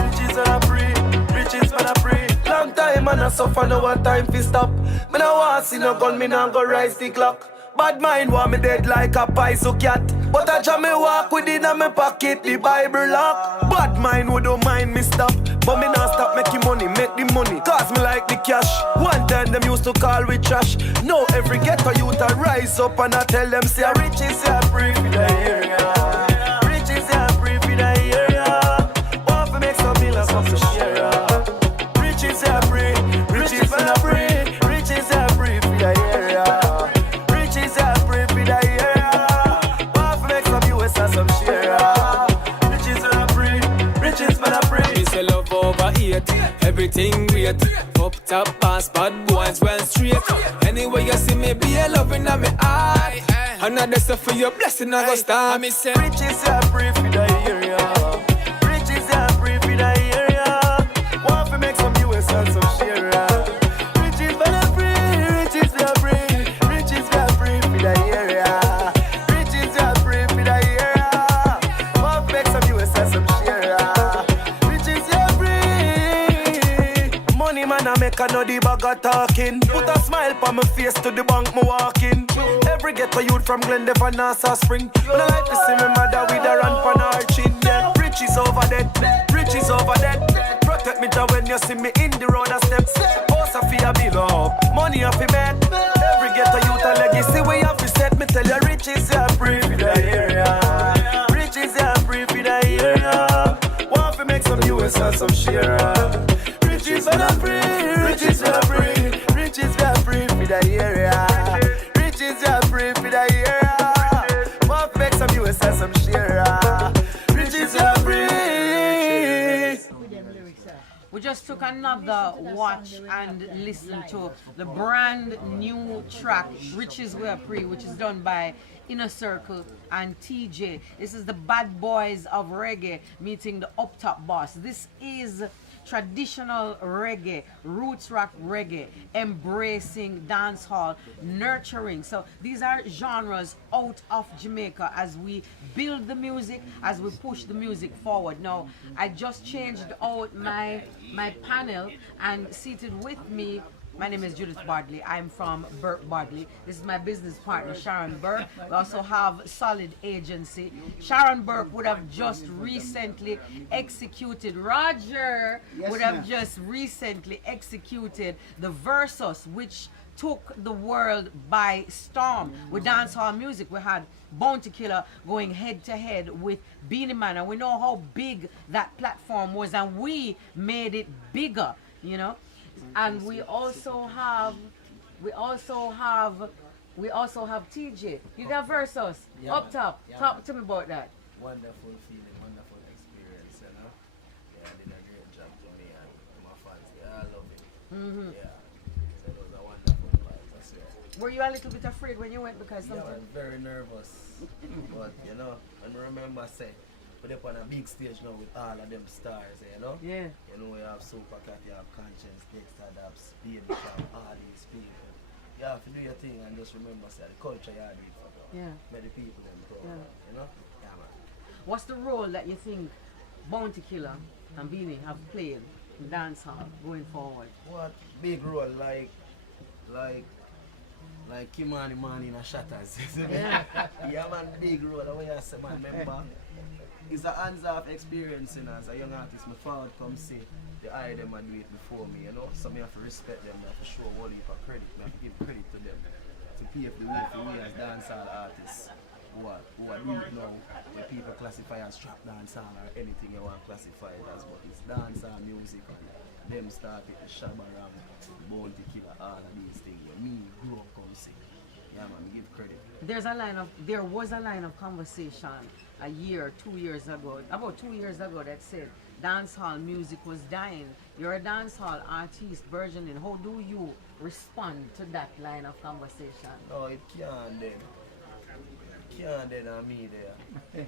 Riches are free, riches for the free. Long time and I suffer, no one time fi stop. Me no want see no gun, me no go rise the clock. Bad mind want me dead like a paiso cat. But I jam me walk with it in my pocket, the Bible lock. Bad mind would don't mind me stop. But me not stop making money, make the money. Cause me like the cash. One time them used to call we trash. Now every ghetto youth I rise up and I tell them say riches are free for the area. Riches are free for the area. Want to make some millions of the share. Riches are free, riches for the free. Riches are free for the area. Riches are free for the area. Want to make some US and some share. Riches are free, riches for the free. Me say love over hate, everything great. Up top pass, bad boys well straight. Anyway you see me, be a loving on me eye. Another stuff for your blessing, I go start. Me say riches are free for the area. Riches are free for the area. Want to make some US and some share. Riches for the free, riches for the free. Riches for the free for the area. Riches are free for the area. Want to make some US and some share. Riches are free. Money man I make another bag of talking. Put a smile on my face to the bank me walking. Every ghetto youth from Glendale and Nassau Spring. When I like to see my mother with her hand on her chin. Yeah. Riches over dead, riches over dead. Protect me to when you see me in the road a step. House a fi a bill up, money a fi make. Every ghetto youth a legacy we have to set. Me tell you riches are free for the area. Riches are free for the area. Want to make some US and some share. Riches are free, riches are free. Riches are free for the area. Riches are free for the area. Want to make some US and some share. Riches are free. We just took another watch and listen to the brand new track, Riches Were Pree, which is done by Inner Circle and Teejay. This is the bad boys of reggae meeting the up top boss. This is traditional reggae, roots rock reggae, embracing dancehall, nurturing. So these are genres out of Jamaica as we build the music, as we push the music forward. Now, I just changed out my panel, and seated with me, my name is Judith Bodley. I'm from Burke Bodley. This is my business partner, Sharon Burke. We also have Solid Agency. Sharon Burke would have just recently executed, Roger would have just recently executed the Versus, which took the world by storm with dancehall music. We had Bounty Killer going head to head with Beenie Man, and we know how big that platform was, and we made it bigger, you know. And we also have Teejay. You got Versus up top. Talk to me about that. Wonderful feeling, wonderful experience, you know. Yeah, I did a great job to me and to my fans. They all love it. Yeah. So it was a wonderful vibes, I swear. Were you a little bit afraid when you went because Yeah, I sometimes? was very nervous. But you know, and remember say, we're up on a big stage now with all of them stars, you know? Yeah. You know, you have Super Cat, you have Conscience, Dexter, Dabs, Baby Shop, all these people. You have to do your thing and just remember say, the culture you have to do it for them. Yeah. Make the people them proud, you know? Yeah, man. What's the role that you think Bounty Killer and Beenie have played in dancehall going forward? What big role like Kimani Man in a Shatters. Yeah. Yeah man, big role. The way I say man, remember? It's a hands-off experience, you know, as a young artist. My father come see the eye them and do it before me, you know. So I have to respect them, I have to show a whole heap of credit, I have to give credit to them. To pave the way for me as dancehall artists who are doing it now, where people classify as trap dancehall or anything you want to classify it as, but it's dancehall music and them started the Shabba Ram, Bounty Killer, all of these things. Me grew up come see. Yeah man, give credit. There was a line of conversation a year, 2 years ago, about 2 years ago, that said dancehall music was dying. You're a dancehall artist, burgeoning. How do you respond to that line of conversation? No, it can't then. can't dead on me there.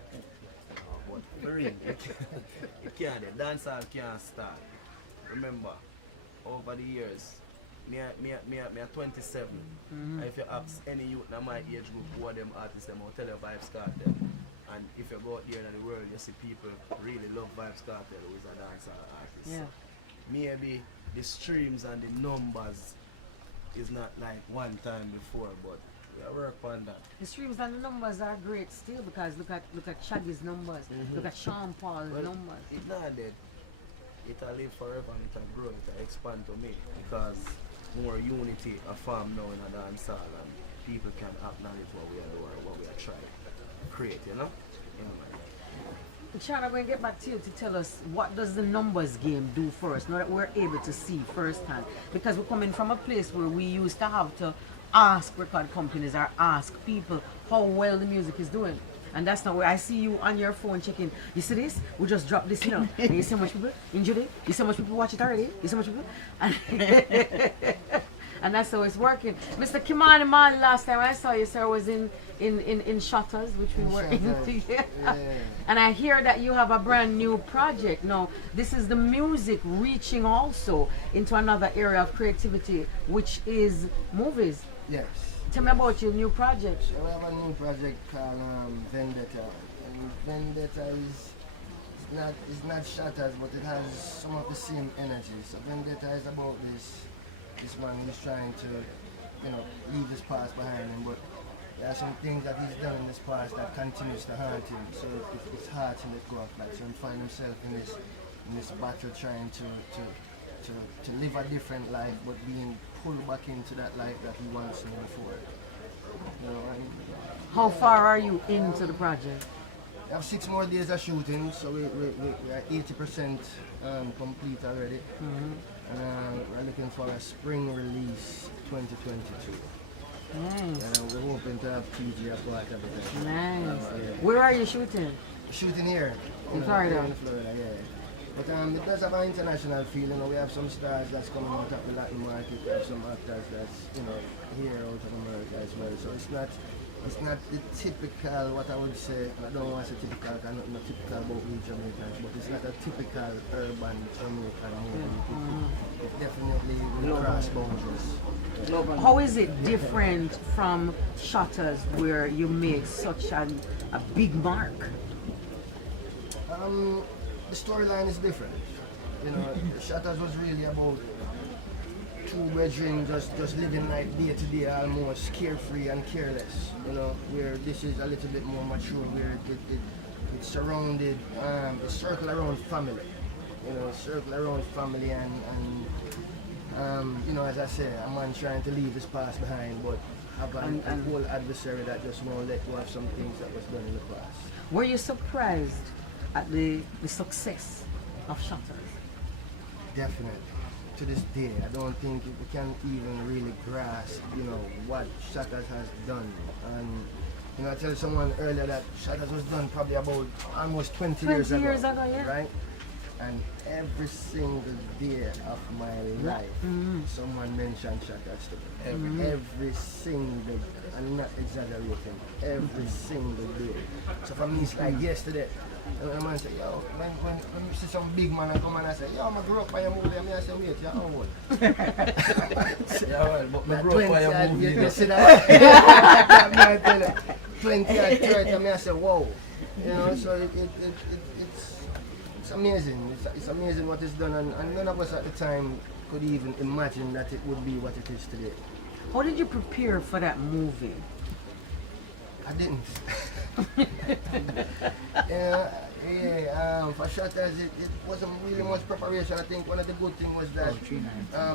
But for real, you can't dead. Dancehall can't start. Remember, over the years, me are 27. And if you ask any youth in my age group who are them artists, them will tell you Vibes Cartel. And if you go out there in the world, you see people really love Vibes Cartel, who is a dancehall artist. Yeah. Maybe the streams and the numbers is not like one time before, but we work on that. The streams and the numbers are great still because look at Shaggy's numbers, look at Sean Paul's numbers. It's not dead. It'll live forever and it'll grow, it'll expand to me because more unity are formed now in a dancehall and people can acknowledge what we are doing, what we are trying to create, you know? Sean, I'm going to get back to you to tell us what does the numbers game do for us now that we're able to see firsthand, because we're coming from a place where we used to have to ask record companies or ask people how well the music is doing. And that's not where I see you on your phone checking. You see this? We just dropped this, you know. And you see how much people enjoyed it? You see how much people watch it already? You see how much people? And that's how it's working. Mr. Kimani Man, last time I saw you, sir, was in Shutters, which we were in together. Yeah. And I hear that you have a brand new project. Now, this is the music reaching also into another area of creativity, which is movies. Yes. Tell me about your new project. So we have a new project called Vendetta. And Vendetta is not Shutters, but it has some of the same energy. So Vendetta is about this man who's trying to, leave his past behind him, but there are some things that he's done in this past that continues to haunt him. So it's hard to let go of that. So he finds himself in this battle trying to live a different life, but being pulled back into that life that he once knew before. How far are you into the project? We have 6 more days of shooting, so we are 80% complete already. We're looking for a spring release 2022. Nice. And we're hoping to have Teejay as part of it. Nice. Where are you shooting? Shooting here. In Florida? In Florida, yeah. But it does have an international feel. We have some stars that's coming out of the Latin market. We have some actors that's here out of America as well. So it's not the typical, what I would say, I don't want to say typical, I'm not typical about we Jamaicans, but it's not a typical urban Jamaican movie. It definitely will cross boundaries. How is it different from Shutters, where you make such a big mark? The storyline is different. Shutters was really about 2 brethren just living like day to day, almost carefree and careless. Where this is a little bit more mature, where it's surrounded, it's circled around family. Circle around family and as I say, a man trying to leave his past behind, but have a whole adversary that just won't let go of some things that was done in the past. Were you surprised at the success of Shutters? Definitely. To this day, I don't think we can even really grasp, what Shutters has done. And I tell someone earlier that Shutters was done probably about almost 20 years ago. 20 years ago, yeah. Right? And every single day of my life, someone mentioned Shutters to me. Every single, I'm not exaggerating, every single day. So for me, it's like yesterday. And the man say, yo, when you see some big man and come and I say, yo, I grew up by your movie, and I say, wait, you're how old? Yeah, well, but I grew up by your movie. You see that? I tell you, 20 and 30, and I say, whoa. So it's amazing. It's amazing what is done, and none of us at the time could even imagine that it would be what it is today. How did you prepare for that movie? I didn't. For Shutters, it wasn't really much preparation. I think one of the good things was that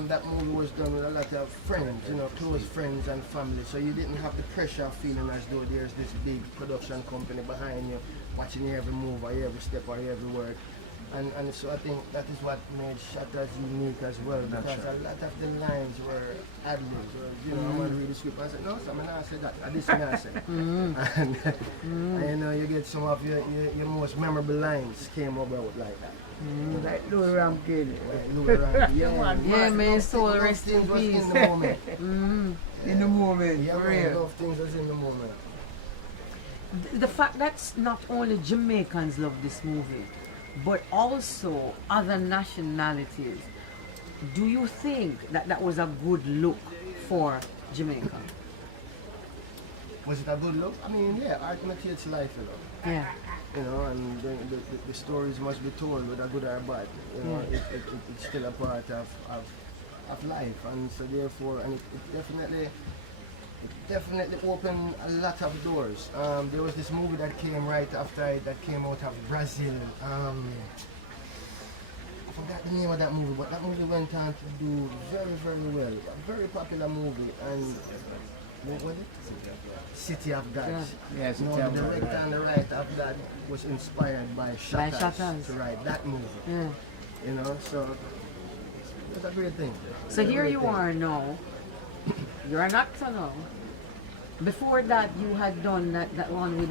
that movie was done with a lot of friends, close friends and family. So you didn't have the pressure of feeling as though there's this big production company behind you, watching your every move or your every step or your every word. And so I think that is what made Shutters unique as well, because a lot of the lines were ad-libs. I want to read the script and I said, no, so I'm not say that, and this I say. And you get some of your most memorable lines came about like that. Like Louis Ram Kid. Yeah, man, soul rest in peace. In the moment. In the moment, yeah, for real. Love things was in the moment. the fact that not only Jamaicans love this movie, but also other nationalities, do you think that that was a good look for Jamaica? Was it a good look? I mean, yeah, art imitates life, you know. Yeah. You know, and the stories must be told, whether good or bad. You know, it's still a part of life, and so therefore, and it definitely opened a lot of doors. There was this movie that came right after it that came out of Brazil. I forgot the name of that movie, but that movie went on to do very, very well. A very popular movie, and what was it? City of Gods. Yeah, You know, the director on the right of that was inspired by Shatters to write that movie. Yeah. You know, so it's a great thing. So here you are now. You're an actor now. Before that, you had done that one with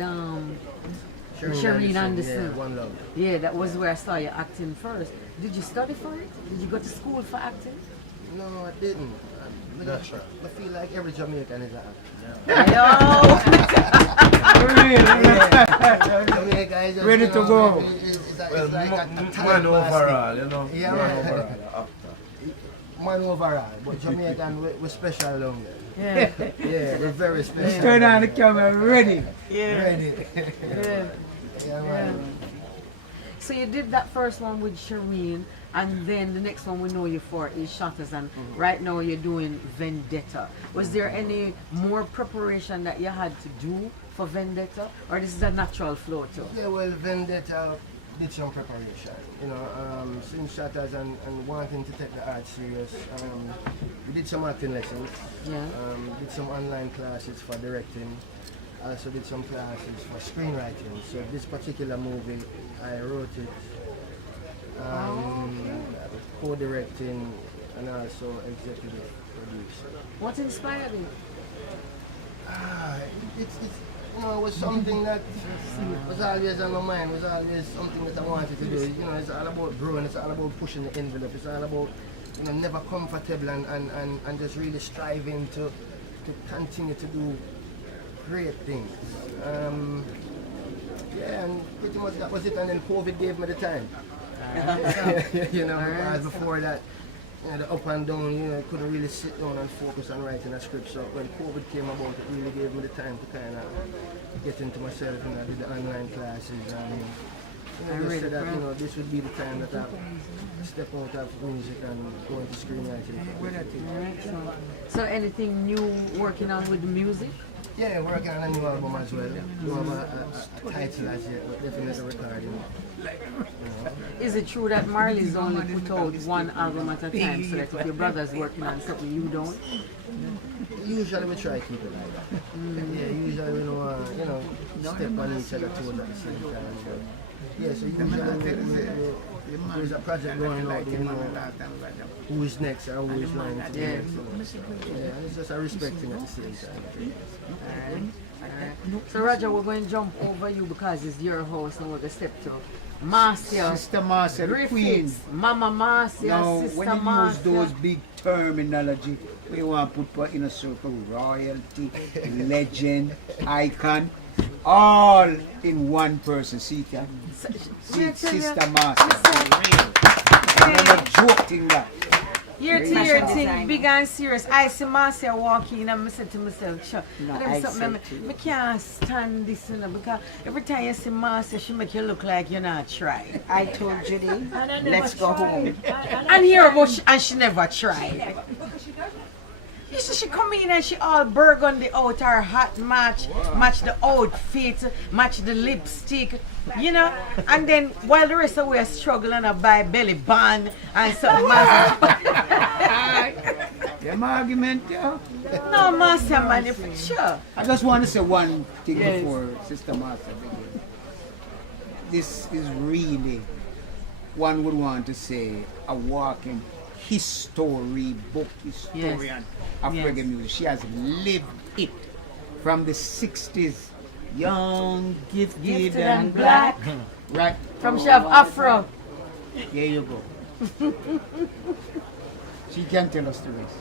Shireen Anderson. Yeah, One Love. Yeah, that was where I saw you acting first. Did you study for it? Did you go to school for acting? No, I didn't. I feel like every Jamaican is an actor. Jamaica is just, Ready to go. It's like a Man overall, you know. Yeah, man. Man overall, but Jamaican, we're special along there. Yeah. Yeah, we're very special. Turn on the camera, ready. Yeah. Ready. Yeah. Yeah, man. So you did that first one with Shireen, and then the next one we know you for is Shatters, and right now you're doing Vendetta. Was there any more preparation that you had to do for Vendetta, or this is a natural flow too? Yeah, well, Vendetta did some preparation, you know, since Shatters and wanting to take the art serious. We did some acting lessons, did some online classes for directing, also did some classes for screenwriting. So this particular movie, I wrote it, co-directing, and also executive producer. What inspired you? It's you know, it was something that was always on my mind, was always something that I wanted to do. You know, it's all about growing, it's all about pushing the envelope, it's all about, you know, never comfortable and just really striving to continue to do great things. Yeah, and pretty much that was it, and then COVID gave me the time. You know, because before that, you know, the up and down, you know, I couldn't really sit down and focus on writing a script. So when COVID came about, it really gave me the time to kind of get into myself, and I did the online classes. And, you know, just said that, you know, this would be the time that I step out of music and go into screenwriting. So anything new working on with the music? Yeah, working on a new album as well. You have a title as yet, but definitely recording. Is it true that Marley's only put out one album at a time, so that if your brother's working on something, you don't? Usually we try to keep it like that. Yeah, usually we don't want, you know, step on each other's toes at the same time. But yeah, so usually there's a project going on, you know, who is next or who is going to be next. Yeah, and it's just a respect thing at the same time. So Roger, we're going to jump over you because it's your house and we're going to step to Marcia. Sister Marcia, the queen. Mama Marcia, Now, Sister when you Marcia. use those big terminology, we want to put in a circle royalty, legend, icon, all in one person. See that? Sister Marcia. I'm not joking that. Year to year thing, big and serious. I see Marcia walking and I said to myself, sure, I can't stand this, you know, because every time you see Marcia, she make you look like you're not trying. I told you, let's go home. And here about and she never tried. You see, she come in and she all burgundy out her hat match the outfit, match the lipstick, you know. And then while the rest of we are struggling to buy belly band and something. Them argument, yeah. No, Master man, for sure. I just want to say one thing before Sister Marcia begins. This is really, one would want to say, a walking history book, historian of reggae music. She has lived it from the 60s, young, gifted and black. Right. From Chef Afro. There you go. She can tell us the rest.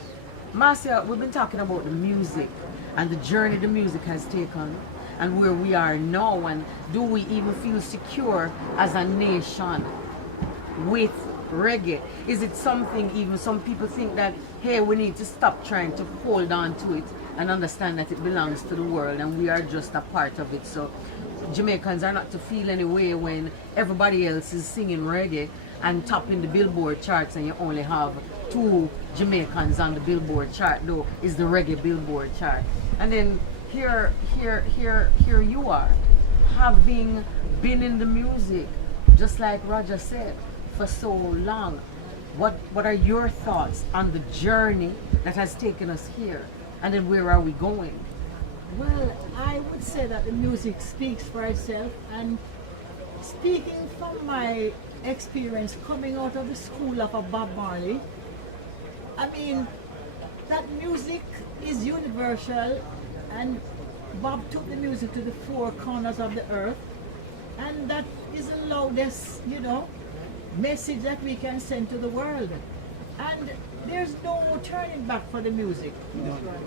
Marcia, we've been talking about the music and the journey the music has taken. and where we are now, and do we even feel secure as a nation with reggae? Is it something, even some people think that, hey, we need to stop trying to hold on to it and understand that it belongs to the world and we are just a part of it. So Jamaicans are not to feel any way when everybody else is singing reggae and topping the Billboard charts, and you only have 2 Jamaicans on the Billboard chart, though is the reggae Billboard chart. And then here you are, having been in the music, just like Roger said, for so long. What are your thoughts on the journey that has taken us here, and then where are we going? Well, I would say that the music speaks for itself, and speaking from my experience coming out of the school of a Bob Marley, I mean, that music is universal, and Bob took the music to the 4 corners of the earth, and that is the loudest, message that we can send to the world. And there's no turning back for the music.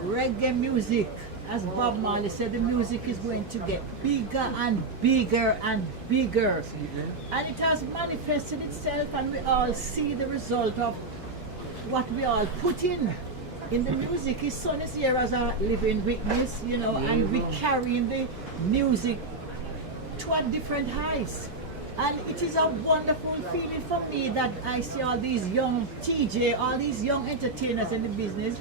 Reggae music, as Bob Marley said, the music is going to get bigger and bigger and bigger. And it has manifested itself, and we all see the result of what we all put in the music. His son is here as a living witness, and we carrying the music to a different heights. And it is a wonderful feeling for me that I see all these young Teejay, all these young entertainers in the business.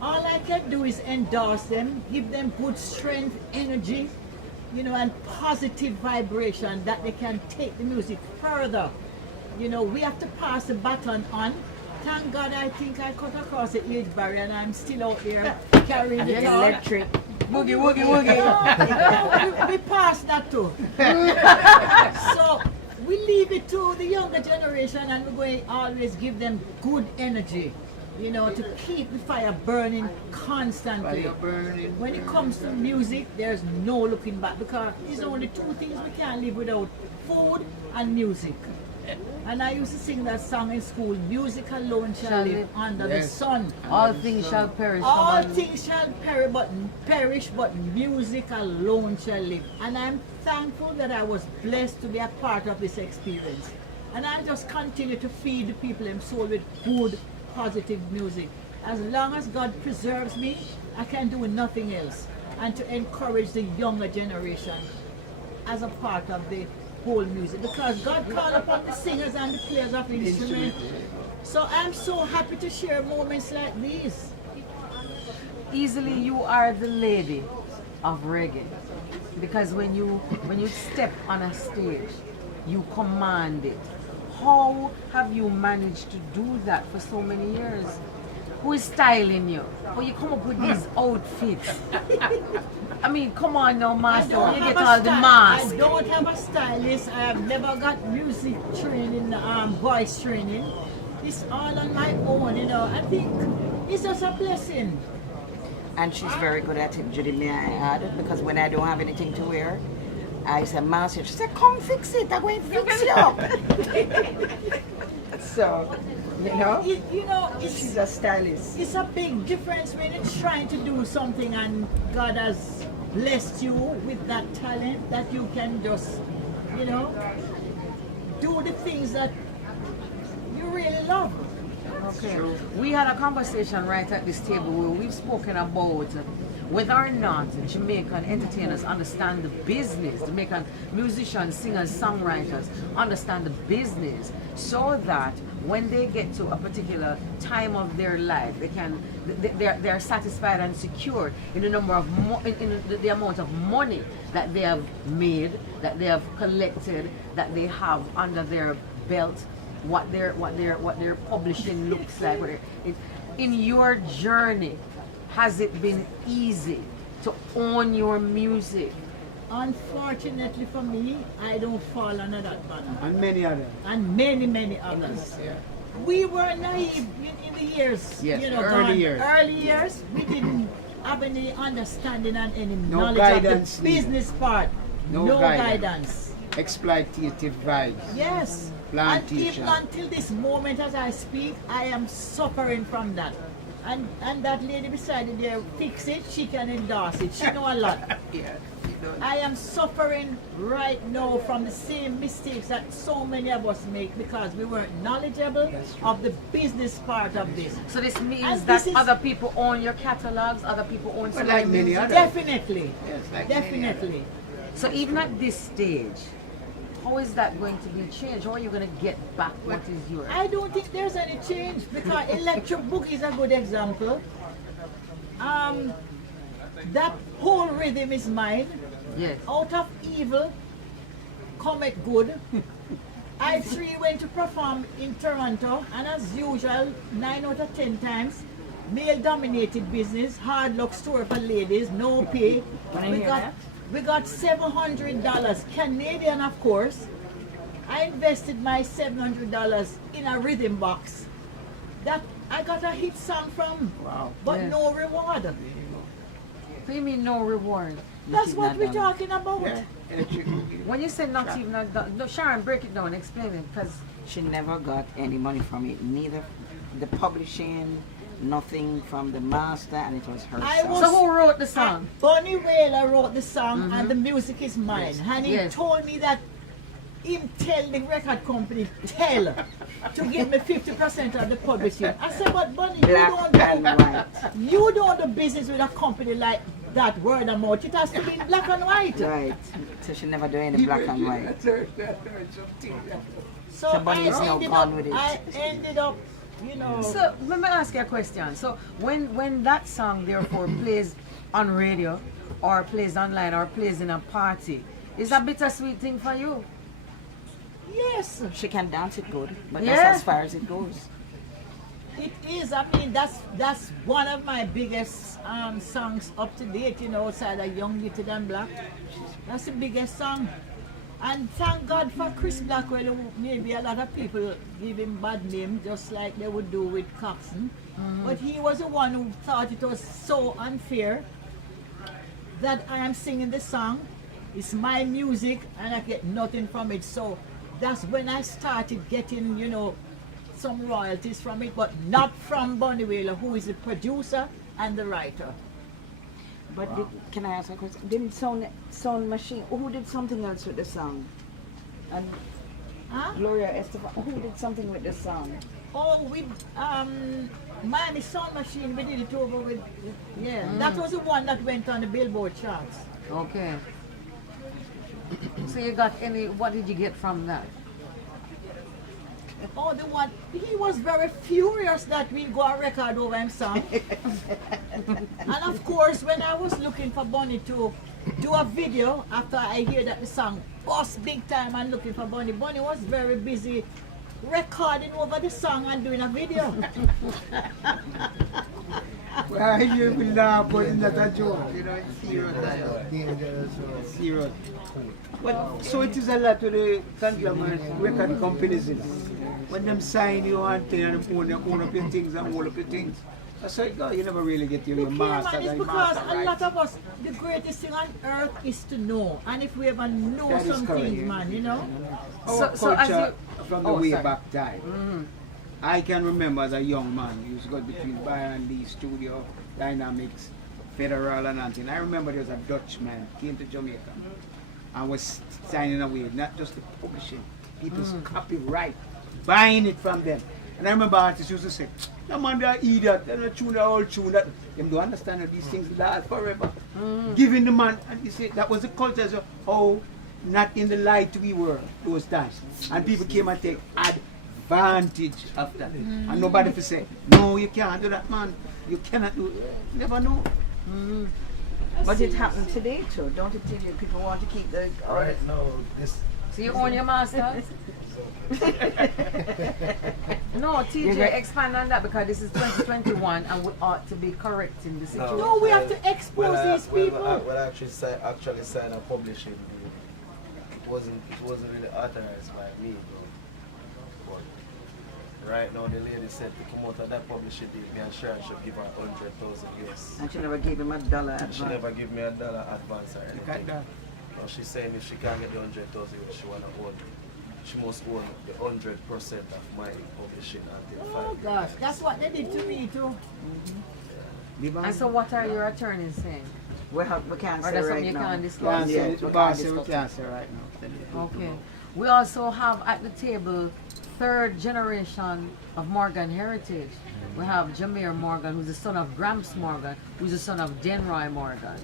All I can do is endorse them, give them good strength, energy, and positive vibration that they can take the music further. We have to pass the baton on. Thank God, I think I cut across the age barrier and I'm still out here carrying the electric. Boogie, woogie, woogie. We passed that too. So we leave it to the younger generation, and we're going to always give them good energy, to keep the fire burning constantly. When it comes to music, there's no looking back, because there's only 2 things we can't live without: food and music. And I used to sing that song in school: music alone shall live under the sun. All things shall perish. All things shall perish, but music alone shall live. And I'm thankful that I was blessed to be a part of this experience. And I just continue to feed the people in soul with good, positive music. As long as God preserves me, I can do nothing else. And to encourage the younger generation as a part of the whole music, because God called upon the singers and the players of instruments. So I'm so happy to share moments like these. Easily you are the lady of reggae, because when you step on a stage, you command it. How have you managed to do that for so many years? Who is styling you? How you come up with these outfits? I mean, come on now, master. You get all the masks. I don't have a stylist. I have never got music training, voice training. It's all on my own, I think it's just a blessing. And she's very good at it, Judy, may I add, because when I don't have anything to wear, I say, Master, she said, come fix it, I'm going to fix you up. So, she's a stylist. It's a big difference when it's trying to do something and God has blessed you with that talent that you can just, do the things that you really love. Okay. We had a conversation right at this table where we've spoken about whether or not Jamaican entertainers understand the business, Jamaican musicians, singers, songwriters understand the business, so that when they get to a particular time of their life, they're satisfied and secure in the number of in the amount of money that they have made, that they have collected, that they have under their belt, what their publishing looks like. In your journey, has it been easy to own your music? Unfortunately for me, I don't fall under that banner. And many others. And many others. Yeah. We were naive in the years. Yes, early years. Early years, we didn't have any understanding and any knowledge guidance of the business part. No guidance. Exploitative vibes. Yes. Plantation. And even until this moment as I speak, I am suffering from that. And that lady beside it there, fix it, she can endorse it. She know a lot. Yeah. I am suffering right now from the same mistakes that so many of us make because we weren't knowledgeable of the business part of this. So this means And that this is- other people own your catalogs, other people own some like of your many music? others. Definitely. Yes, like many Definitely. So even at this stage, how is that going to be changed? How are you going to get back what is yours? I don't think there's any change because Electric Boogie is a good example. That whole rhythm is mine. Yes. Out of evil, cometh good. I3 went to perform in Toronto, and as usual, 9 out of 10 times, male-dominated business, hard luck store for ladies, no pay. We got $700 Canadian, of course. I invested my $700 in a rhythm box that I got a hit song from, but Yeah. no reward. What do you mean no reward? That's what we're talking about. When you say not even done, no, Sharon, break it down, explain it, because She never got any money from it, neither the publishing, nothing from the master, and it was her I song. was- so who wrote the song? Bonnie Whaler wrote the song and the music is mine. And he Yes. told me that him tell the record company to give me 50% of the publishing. I said, but Bonnie, you don't do business with a company like that, word of mouth. It has to be in black and white. Right. So she never do any black and white. So Somebody is now gone with it. I ended up, you know. So let me ask you a question. So when that song therefore plays on radio or plays online or plays in a party, is that bittersweet thing for you? Yes. She can dance it good, but Yeah. that's as far as it goes. It is. I mean, that's one of my biggest songs up to date. You know, outside of Young, Gifted and Black. That's the biggest song. And thank God for Chris Blackwell. Who maybe a lot of people give him bad name, just like they would do with Coxon. But he was the one who thought it was so unfair that I am singing the song. It's my music, and I get nothing from it. So that's when I started getting, you know, some royalties from it, but not from Bonnie Whaler, who is the producer and the writer. But can I ask a question? Didn't Sound Machine, who did something else with the song? And Gloria Estefan, who did something with the song? Oh, with Miami Sound Machine, we did it over with, that was the one that went on the Billboard charts. Okay. So you got what did you get from that? Oh, the one, he was very furious that we got a record over him song. And of course, when I was looking for Bonnie to do a video, after I hear that the song bust big time and looking for Bonnie, Bonnie was very busy recording over the song and doing a video. Well, you will laugh, but it's not a joke. You know, it's serious. It's serious. But so it is a lot to the conglomerate record companies. You know. When them sign you and them own up your things and hold up your things. That's how it goes. You never really get your Look here, master. man, it's because a lot of us, the greatest thing on earth is to know. And if we ever know That is some correct. things, man, you know. Our So as culture you- from the Oh, way sorry. back time. I can remember as a young man, you used to go between Byron Lee Studio, Dynamics, Federal and anything. I remember there was a Dutchman came to Jamaica and was signing away, not just the publishing, people's copyright, buying it from them. And I remember artists used to say, no man, they're idiot, they're not tune, they're all tune. That. Them don't understand that these things last forever. Giving the man, and you see, that was the culture, so how not in the light we were those times. And people came and take advantage of that. And nobody could say, no, you can't do that, man. You cannot do it. You never know. But it happened today too, don't it tell you? People want to keep the... Right now, this. So you own your masters? No, TJ, expand on that because this is 2021 and we ought to be correcting the situation. No, we have to expose these people. When I actually signed a publishing deal, it wasn't really authorized by me, bro. But right now the lady said to come out of that publishing deal, me and Sharon should give her 100,000 US. And she never gave him $1 advance. She never give me $1 advance or anything. Like that. Now she's saying if she can't get the 100,000 US, she wanna own. She must own the 100% of my publishing until 5 Oh years. gosh, that's what they did to me too. And so what are your attorneys saying? We can't Or say that's right something you now. can't discuss? Yeah, we the can't boss discuss we can't say right now. Okay. We also have at the table third generation of Morgan heritage. We have Jameer Morgan, who's the son of Gramps Morgan, who's the son of Denroy Morgan.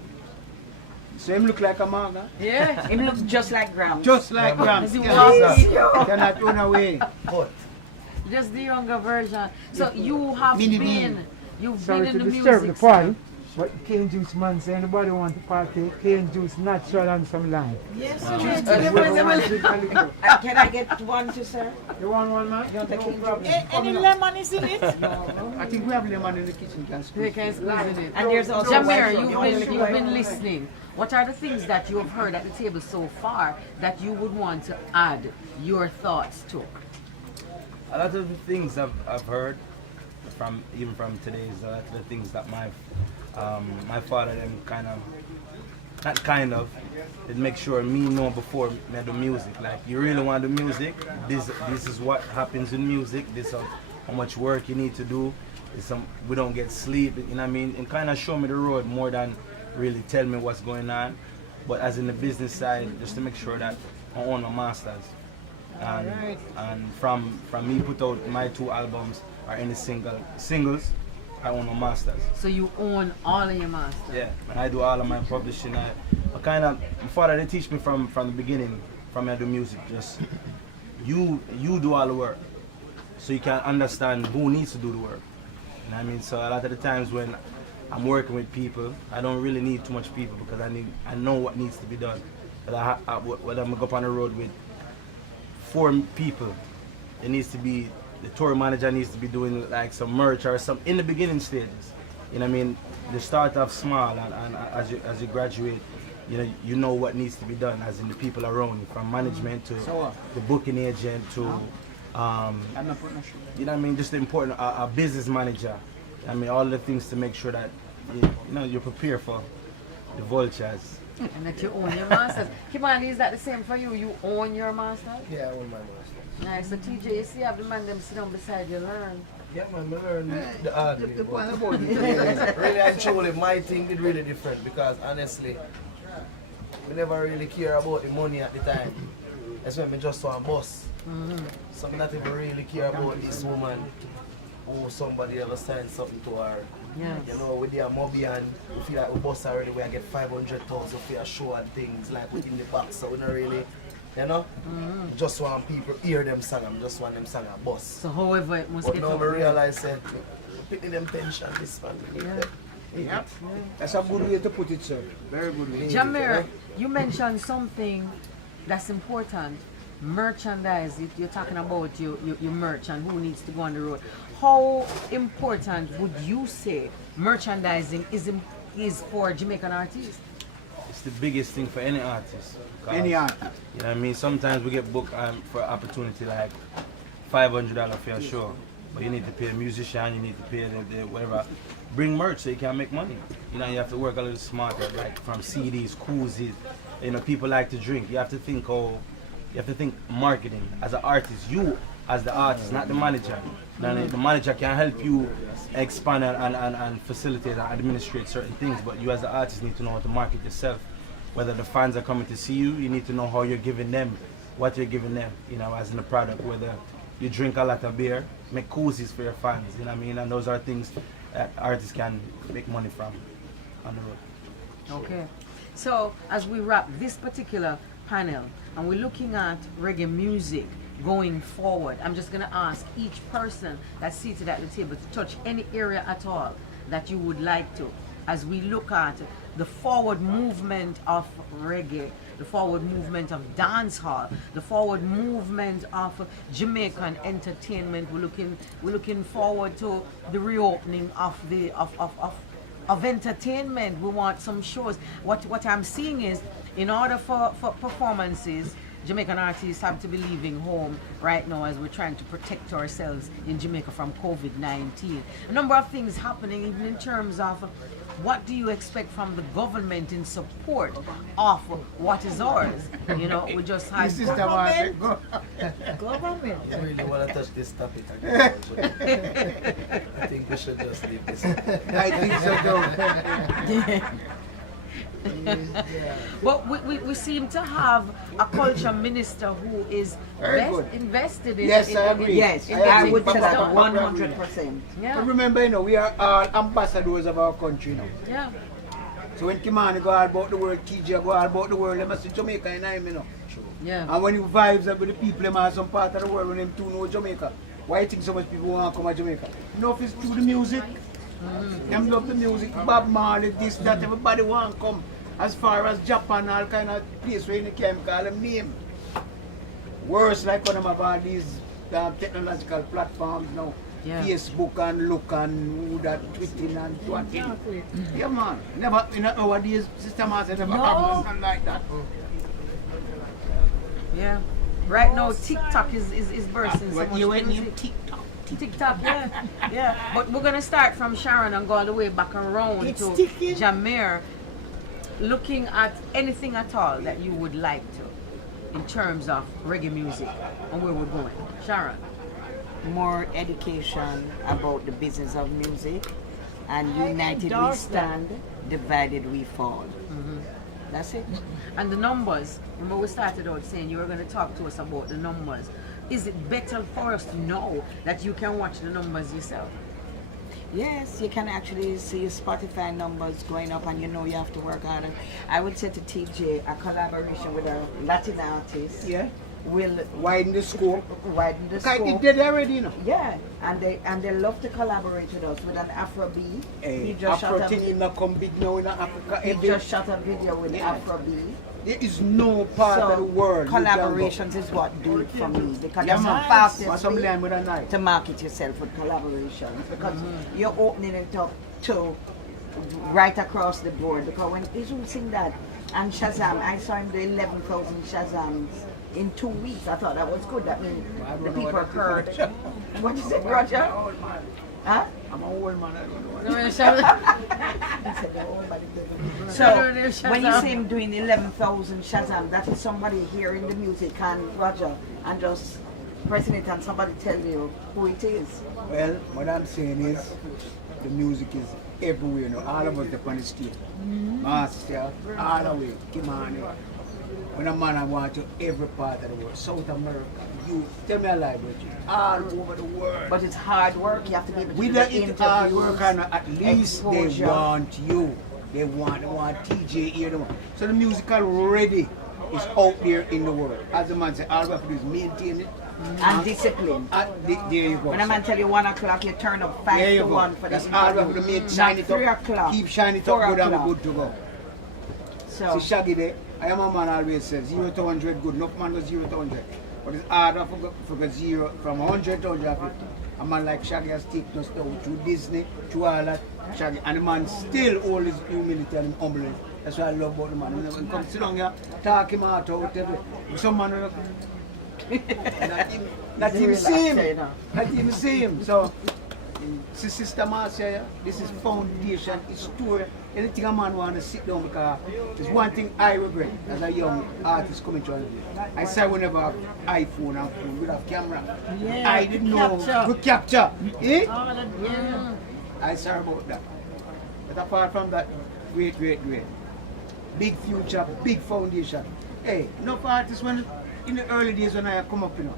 So him look like a manga? Yeah. Him look just like Gramps. Just like Gramps. Does he Cannot run away. Just the younger version. So you have Mini been, you've Sorry been to in the disturb music the party, scene. but cane juice man say anybody want to partake, cane juice natural and some lime. Yes, Can I get one too, sir? You want one, man? You want a king problem? Any lemon is in it? I think we have lemon in the kitchen. They can squeeze in it. And there's also Jameer, white you've been listening. What are the things that you have heard at the table so far that you would want to add your thoughts to? A lot of the things I've heard from today's, a lot of the things that my father them did make sure me know before me do music. Like, you really want to do music, this is what happens in music, this is how much work you need to do, we don't get sleep, you know what I mean, and kind of show me the road more than really tell me what's going on. But as in the business side, just to make sure that I own my masters. And from me put out my 2 albums or any singles, I own my masters. So you own all of your masters? Yeah, and I do all of my publishing. My father, they teach me from the beginning, from I do music, just you do all the work, so you can understand who needs to do the work. You know what I mean? So a lot of the times when I'm working with people, I don't really need too much people because I know what needs to be done. But when I'm go up on the road with 4 people, it needs to be, the tour manager needs to be doing like some merch or some in the beginning stages. You know what I mean? They start off small, and as you graduate, you know what needs to be done, as in the people around you, from management to the booking agent to you know what I mean, just the important a business manager. I mean, all the things to make sure that you're prepared for the vultures. And that you own your masters. Kimani, is that the same for you? You own your masters? Yeah, I own my masters. Nice. So TJ, you see how the man them sit down beside you learn? Yeah, man, I learn the art. Really and truly, my thing is really different because honestly, we never really care about the money at the time. That's when we just want boss. So I not even really care about this woman or somebody ever signed something to her. Yes. You know, with their mobby and we feel like we boss already, we get 500,000 for a show and things like within the box. So we don't really, just want people hear them song. I just want them song a boss. So however it must but get now up we there. realize that picking them tension this one. Yep. That's a good way to put it, sir. Very good way. Jameer, you mentioned something that's important. Merchandise. You're talking about your merch and who needs to go on the road. How important would you say merchandising is for Jamaican artists? It's the biggest thing for any artist. Any artist. You know what I mean? Sometimes we get booked for opportunity like $500 for a show, but you need to pay the musician, you need to pay the whatever. Bring merch so you can make money. You know, you have to work a little smarter, like from CDs, koozies. You know, people like to drink. You have to think marketing. As an artist, you as the artist, not the manager. The manager can help you expand and facilitate and administrate certain things, but you as an artist need to know how to market yourself. Whether the fans are coming to see you, you need to know how you're giving them, what you're giving them, as in the product. Whether you drink a lot of beer, make koozies for your fans, you know what I mean? And those are things that artists can make money from on the road. Okay. So as we wrap this particular panel and we're looking at reggae music going forward, I'm just going to ask each person that's seated at the table to touch any area at all that you would like to, as we look at the forward movement of reggae, the forward movement of dancehall, the forward movement of Jamaican entertainment. We're looking forward to the reopening of entertainment. We want some shows. What I'm seeing is, in order for performances, Jamaican artists have to be leaving home right now as we're trying to protect ourselves in Jamaica from COVID-19. A number of things happening, even in terms of what do you expect from the government in support of what is ours? We just had government. I really want to touch this topic again. I think we should just leave this. I think so too. But we seem to have a culture minister who is Very good. invested in Yes, in- I in- agree. Yes, in I getting would say things that done. 100%. Yeah. But remember, you know, we are all ambassadors of our country now. Yeah. So when Kimani go all about the world, Teejay go all about the world, they must see Jamaica in him, you know. Yeah. And when you vibes up with the people, them are some part of the world when them too know Jamaica. Why you think so much people want to come to Jamaica? Enough is through the music. Them love the music, Bob Marley, this, that, everybody want to come. As far as Japan, all kind of place where you can't call them name. Worse like one of all these technological platforms now. Yeah. Facebook and look and who that tweeting and twatting. Yeah man, never in nowadays Sister Marcia never have nothing like that. Yeah. Right now, TikTok is bursting so What much you went music. in TikTok? TikTok, yeah, yeah. But we're gonna start from Sharon and go all the way back around It's to ticking. Jameer, looking at anything at all that you would like to, in terms of reggae music and where we're going. Sharon. More education about the business of music, and united we endorse that. stand, divided we fall. That's it. And the numbers, remember we started out saying you were going to talk to us about the numbers. Is it better for us to know that you can watch the numbers yourself? Yes, you can actually see your Spotify numbers going up, and you know you have to work harder. I would say to TJ, a collaboration with a Latin artist, Yeah. will Widen the scope. widen the Kind scope. of did already, you know. Yeah, and they love to collaborate with us with an Afrobeat. Hey, He just shot Afro a, thing is not come big now in Africa. he Every- just shot a video with Yeah. Afrobeat. There is no part of the world. you can go. Collaborations is what do it for me, because Yeah, that's the man. fastest Want some way land with a knife. to market yourself with collaborations, because you're opening it up to right across the board. Because when Israel sing that and Shazam, I saw him do 11,000 Shazams in 2 weeks. I thought that was good. That means the people heard. What is it, Roger? Huh? I'm an old man, I don't know. He said, "Oh, but it doesn't." So when you see him doing 11,000 Shazam, that is somebody hearing the music and Roger and just pressing it and somebody tell you who it is. Well, what I'm saying is, the music is everywhere now. All of us up on the stage. Master, all the way, Kimani. When a man I want to every part of the world, South America, you tell me a lie, Bridget, all over the world. But it's hard work. You have to be able to We do don't the eat hard interviews, work, and at least they exposure. want you. They want TJ here. They want. So the music already is out there in the world. As the man said, all we have to do is maintain it. And discipline. There you go. When a man tell you 1 o'clock, you turn up 5 There you to go. 1 for the That's all we have to interview. make. Shine Not it up. 3 o'clock. Keep shining it 4 up good and o'clock. we're good to go. So, See Shaggy there, I am a man always says 0 to 100 good. Enough man goes 0 to 100. But it's harder for go 0 from 100 to 150. A man like Shaggy has taken us down through Disney, through all that. Shaggy. And the man still hold his humility and humbleness. That's what I love about the man. When he comes sit down here, talk him out, whatever. Some man will not even see him. Not even see him. So, Sister Marcia, this is foundation, it's story. Anything a man want to sit down, because there's one thing I regret as a young artist coming to I said we never have iPhone and phone, we have camera. Yeah, I didn't know capture. we capture. Eh? All of that, yeah. I sorry about that. But apart from that, great. Big future, big foundation. Hey, no artists when in the early days when I come up, you know.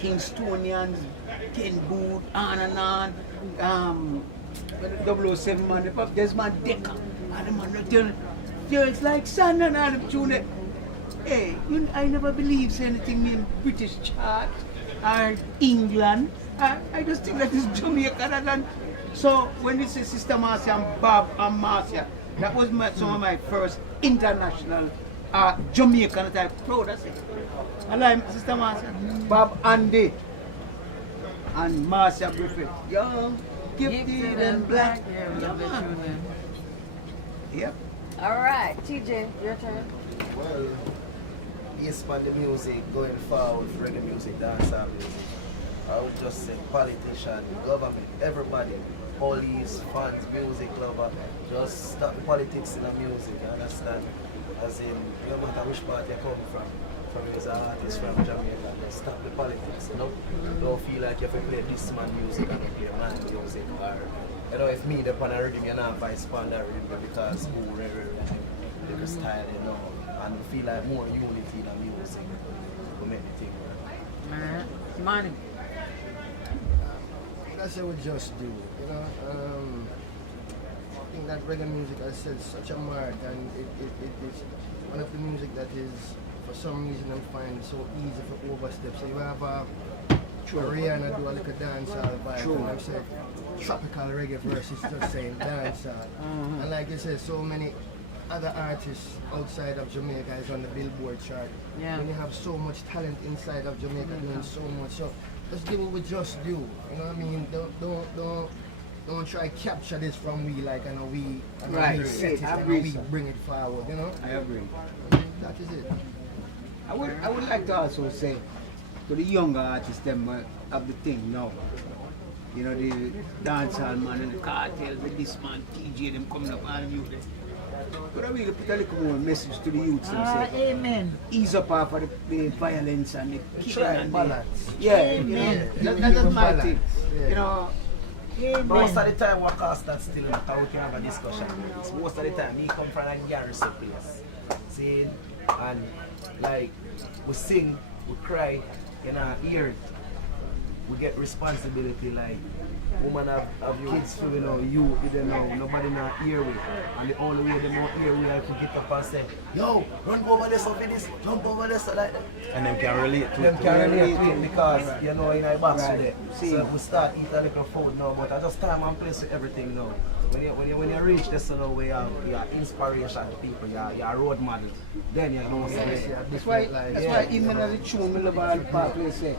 Kingstonians, Ken Booth, on and on. 007 man, there's man Decker. And the man tell, yo, it's like sun and all the tune. Hey, I never believe anything named British chart or England. I just think that it's Jamaica. So when you say Sister Marcia and Bob and Marcia, that was some of my first international Jamaican that I'm proud of. I like Sister Marcia, Bob Andy, and Marcia Griffith. Young, gifted and black. Yeah, we love that tune there. Yep. All right, TJ, your turn. Well, based on the music going forward, reggae music, dancehall music, I would just say politician, government, everybody, police, fans, music lover, just stop the politics in the music, you understand? As in, no matter which part you come from you as an artist from Jamaica, just stop the politics, you know? Don't feel like you have to play this man music and play my music, or, you know, if me, the pan a rhythm, you're not vice pan that rhythm because, style, you know, and we feel like more unity than music will make the thing work. Alright. Money. That's what we just do, you know. I think that reggae music has set such a mark, and it's one of the music that is, for some reason, I find so easy for overstep. So you have Rihanna do a little dancehall vibe, and I said tropical reggae versus just saying dancehall. And like you said, so many other artists outside of Jamaica is on the Billboard chart. Yeah. When you have so much talent inside of Jamaica doing so much, so let's give what we just do. You know what I mean? Don't try capture this from we like and we set it and we bring it forward. You know? I agree. That is it. I would like to also say to the younger artists them of the thing now. You know, the dancehall man and the cartel with this man Teejay them coming up and you there. But I will put a little more message to the youths and say, amen. Ease up off of the violence and the killing and balance. Amen. That's my thing. Yeah. You know. Amen. Most of the time what cause that still in the town we can have a discussion. It's most of the time me come from a garrison place. See, and like we sing, we cry, you know, hear it. We get responsibility like woman have kids for you know you don't know nobody not hear we, and the only way they don't hear we like to get up and say, yo, run go over this over this, jump over this like that. And them can relate to it. Them can relate to it because you know in our box today. So we start eat a little food now, but I just time and place with everything now. When you reach this you know where you're inspiration to people, you're a role model. Then you know that's why even as a tune me love all part where say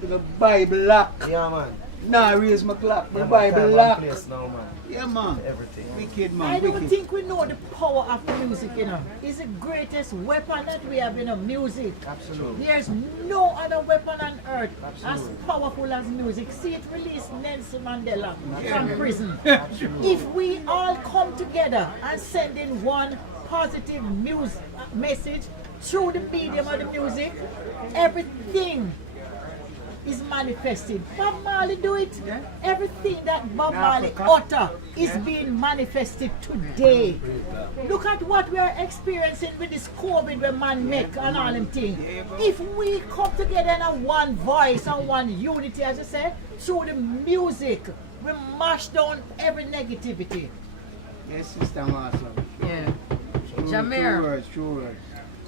the Bible lock. Yeah man. Nah, raise my clock. The Yeah, Bible lock. now, man. Yeah, man. Everything. Wicked, man. I don't Wicked. think we know the power of music, you know. It's the greatest weapon that we have, you know, music. Absolutely. There's no other weapon on earth as powerful as music. See, it released Nelson Mandela from prison. If we all come together and send in one positive message through the medium of the music, everything is manifested. Bob Marley do it. Everything that Bob Marley utter is being manifested today. Look at what we are experiencing with this COVID when man make and all them things. If we come together in one voice and one unity, as I say, through the music, we mash down every negativity. Yes, Sister Martha. Yeah. True Jameer. True words.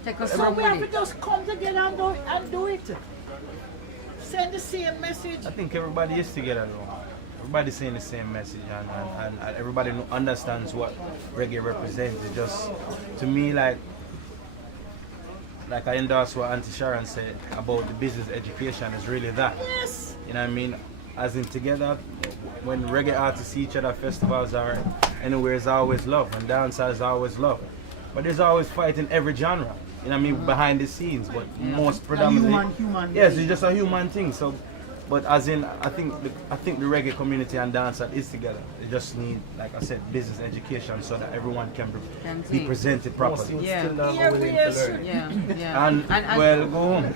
Take us So home we with have to it. just come together and do it. Send the same message. I think everybody is together now. Everybody's saying the same message and everybody understands what reggae represents. It's just, to me, like I endorse what Auntie Sharon said about the business education is really that. Yes. You know what I mean? As in together, when reggae artists see each other, festivals are anywhere, is always love, and dancehall is always love. But there's always fight in every genre. You know what I mean? Behind the scenes, but most predominantly, human yes, it's just a human thing. So, but as in, I think the reggae community and dancehall is together. They just need, like I said, business education so that everyone can be presented properly. Yeah. And well, go home.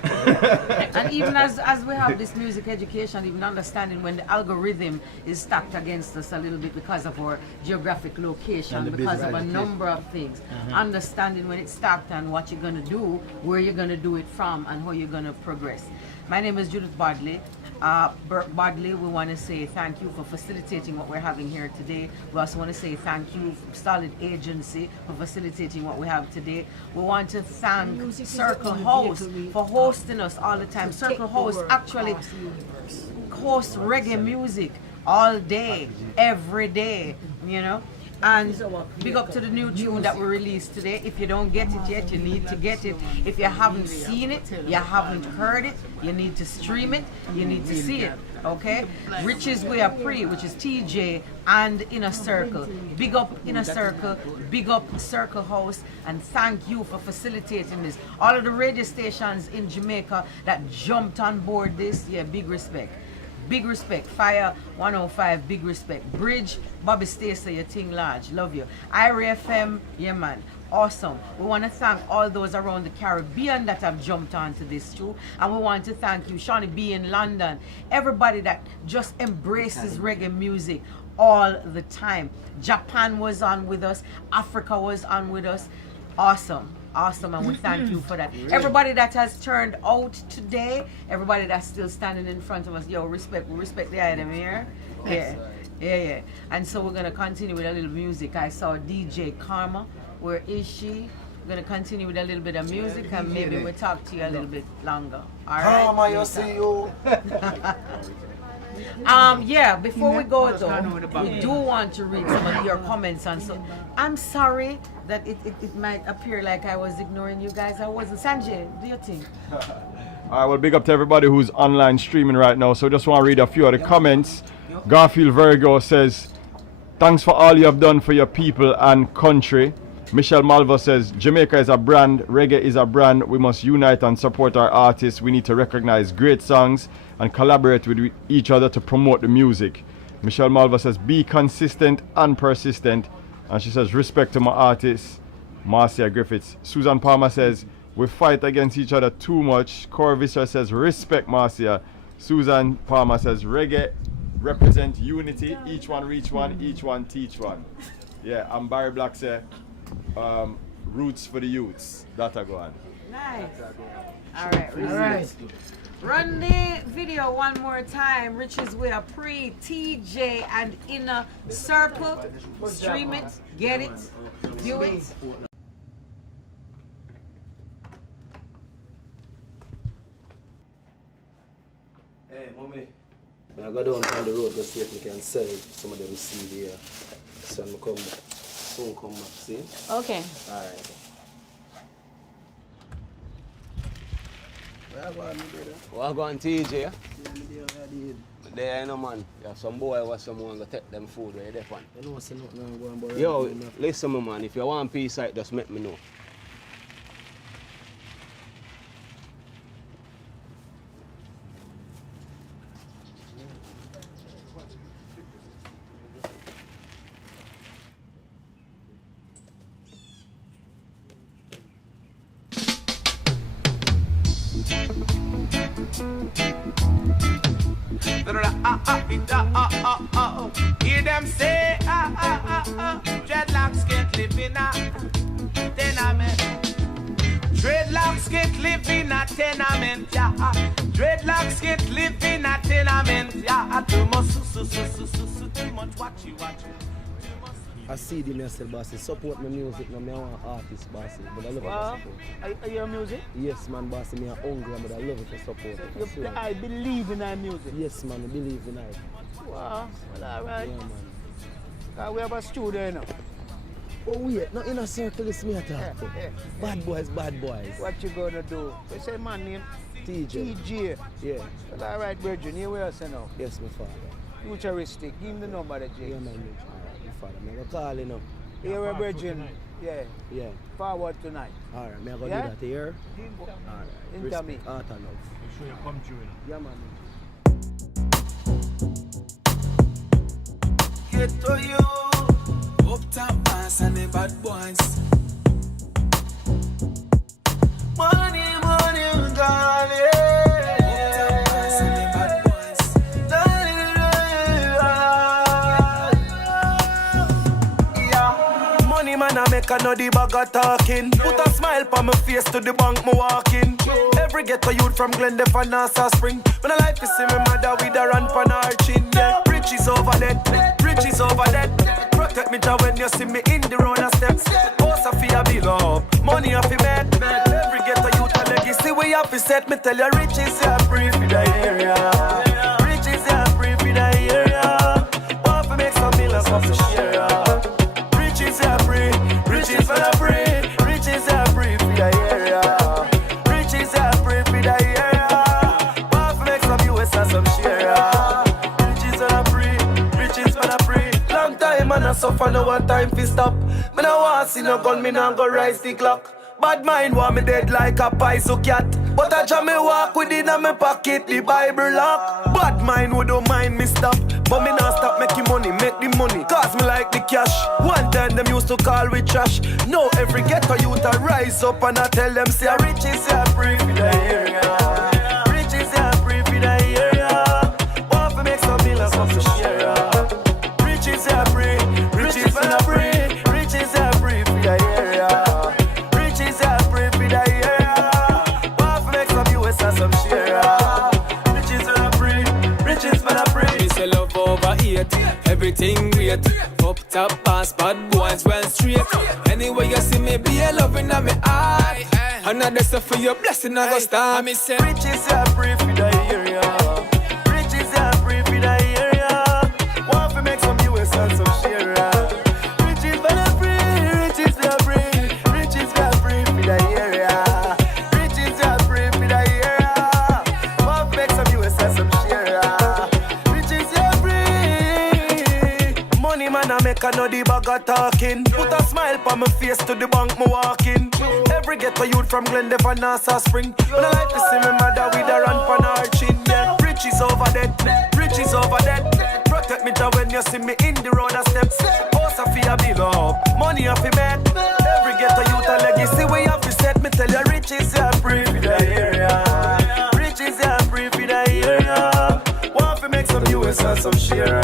And even as we have this music education, even understanding when the algorithm is stacked against us a little bit because of our geographic location, because of a number of things, understanding when it's stacked and what you're going to do, where you're going to do it from, and how you're going to progress. My name is Judith Bodley. Bert Bodley, we want to say thank you for facilitating what we're having here today. We also want to say thank you, Solid Agency, for facilitating what we have today. We want to thank Circle House for hosting us all the time. Circle House actually hosts reggae music all day, every day, you know. And big up to the new tune that we released today. If you don't get it yet, you need to get it. If you haven't seen it, you haven't heard it, you need to stream it, you need to see it, okay? Riches We Are Pree, which is Teejay and Inner Circle. Big up Inner Circle, big up Circle House, and thank you for facilitating this. All of the radio stations in Jamaica that jumped on board this, yeah, big respect. Big respect. Fire 105, big respect. Bridge, Bobby Stacey, your thing large. Love you. Ira FM, yeah man. Awesome. We want to thank all those around the Caribbean that have jumped onto this too. And we want to thank you, Shawnee B in London. Everybody that just embraces reggae music all the time. Japan was on with us. Africa was on with us. Awesome. Awesome, and we thank you for that. Everybody that has turned out today, everybody that's still standing in front of us, yo, we respect the item here. Yeah. And so we're gonna continue with a little music. I saw DJ Karma. Where is she? We're gonna continue with a little bit of music, and maybe we'll talk to you a little bit longer. All right. Karma, you see you. Yeah, before we go though, we do want to read some of your comments on so I'm sorry that it might appear like I was ignoring you guys. I wasn't. Sanjay, do you think? Alright, well, big up to everybody who's online streaming right now. So just want to read a few of the comments. Garfield Virgo says, thanks for all you have done for your people and country. Michelle Malvo says, Jamaica is a brand, reggae is a brand. We must unite and support our artists. We need to recognize great songs and collaborate with each other to promote the music. Michelle Malvo says, be consistent and persistent. And she says, respect to my artists, Marcia Griffiths. Susan Palmer says, we fight against each other too much. Cora Visser says, respect Marcia. Susan Palmer says, reggae represent unity. Each one reach one, each one teach one. Yeah, and Barry Black says, roots for the youths. That I go on. Nice. All right. Run the video one more time. Riches with a Pree, Teejay, and Inner Circle. Stream it, get it, do it. Hey, mommy. When I go down on the road to see if we can sell some of them CD here. So I'm come soon come back, see? Okay. Alright. Well, go on Teejay. There ain't no man. Yeah, some boy or someone go take them food where they fun. You know, say nothing go and borrow. Yo, listen, my man. If you want peace, just let me know. Hear them say, dreadlocks can't live in a tenement. Dreadlocks can't live in a tenement, yeah. Dreadlocks can't live in a tenement, yeah. Too much, too much, watch you. I see the myself, bossy. Support my music, no, me I want artist, bossy. But I love it to support. Are you music? Yes, man, bossy. Me are hungry, but I love it to support. I believe in our music. Yes, man, I believe in it. Wow, well, all right. Yeah, man. We have a studio now. Oh, wait, not in a circle, it's me I talk to. Bad boys. What you gonna do? We say man name? Teejay. Yeah. Well, all right, Virgin, you where you now? Yes, my father. Futuristic. Give him the number, the J. Yeah, man. I'm going to call you now. Here we're Virgin. Yeah. Forward tonight. All right, I'm going to do that here. All right. Into me. Art and love. Sure you come through. Yeah, man. Get to you. Up top pass and the bad boys. Money, darling. Man, I make another bag of talking. Put a smile on my face to the bank, me walking. Every ghetto youth from Glendale and Nassau Spring. When I like to see my mother with a run pan her chin. Yeah, riches over that. Protect me job when you see me in the road and steps. House of fear be love, money of the bed. Every ghetto youth a legacy we have to set. Me tell you riches are free for the area. Riches are free for the area. Want to make some millions of the share. Riches are free for the free. Riches are free for the area. Riches are free for the area. Want to make some US and some share. Riches are free. Long time and I suffer, no one time fi stop. Me no want see no gun, me no go rise the clock. Bad mind want me dead like a paiso cat. But I jam me walk with it in my pocket, the Bible lock. Bad mind would don't mind me stop. But me not stop making money, make the money. Cause me like the cash. One time them used to call we trash. Now every ghetto youth I rise up and I tell them say riches are free for the area. Riches are free for the area. Want to make some millions of the share. Riches are free for the free. Riches are free for the area. everything great. Up top pass, bad boys well straight. Anyway you see me, be a loving on me eye. Another stuff for your blessing, I go start. Me say, riches are free for the area. Riches are free for the area. Want to make some US and some share. Riches for the free, riches for the free, riches for the free for the area. Riches are free for the area. Want to make some US and some share. Riches are free. Money man I make another bag of talking. Put a smile on my face to the bank me walking. Every ghetto youth from Glendale and Nassau Spring. When I like to see my mother with her hand on her chin. Yeah, riches over there, riches over there. Protect me till when you see me in the road a step. House a fee a bill up, money a fee make. Every ghetto youth a legacy we have to set. Me tell you riches are free for the area. Riches are free for the area. Want to make some US and some share.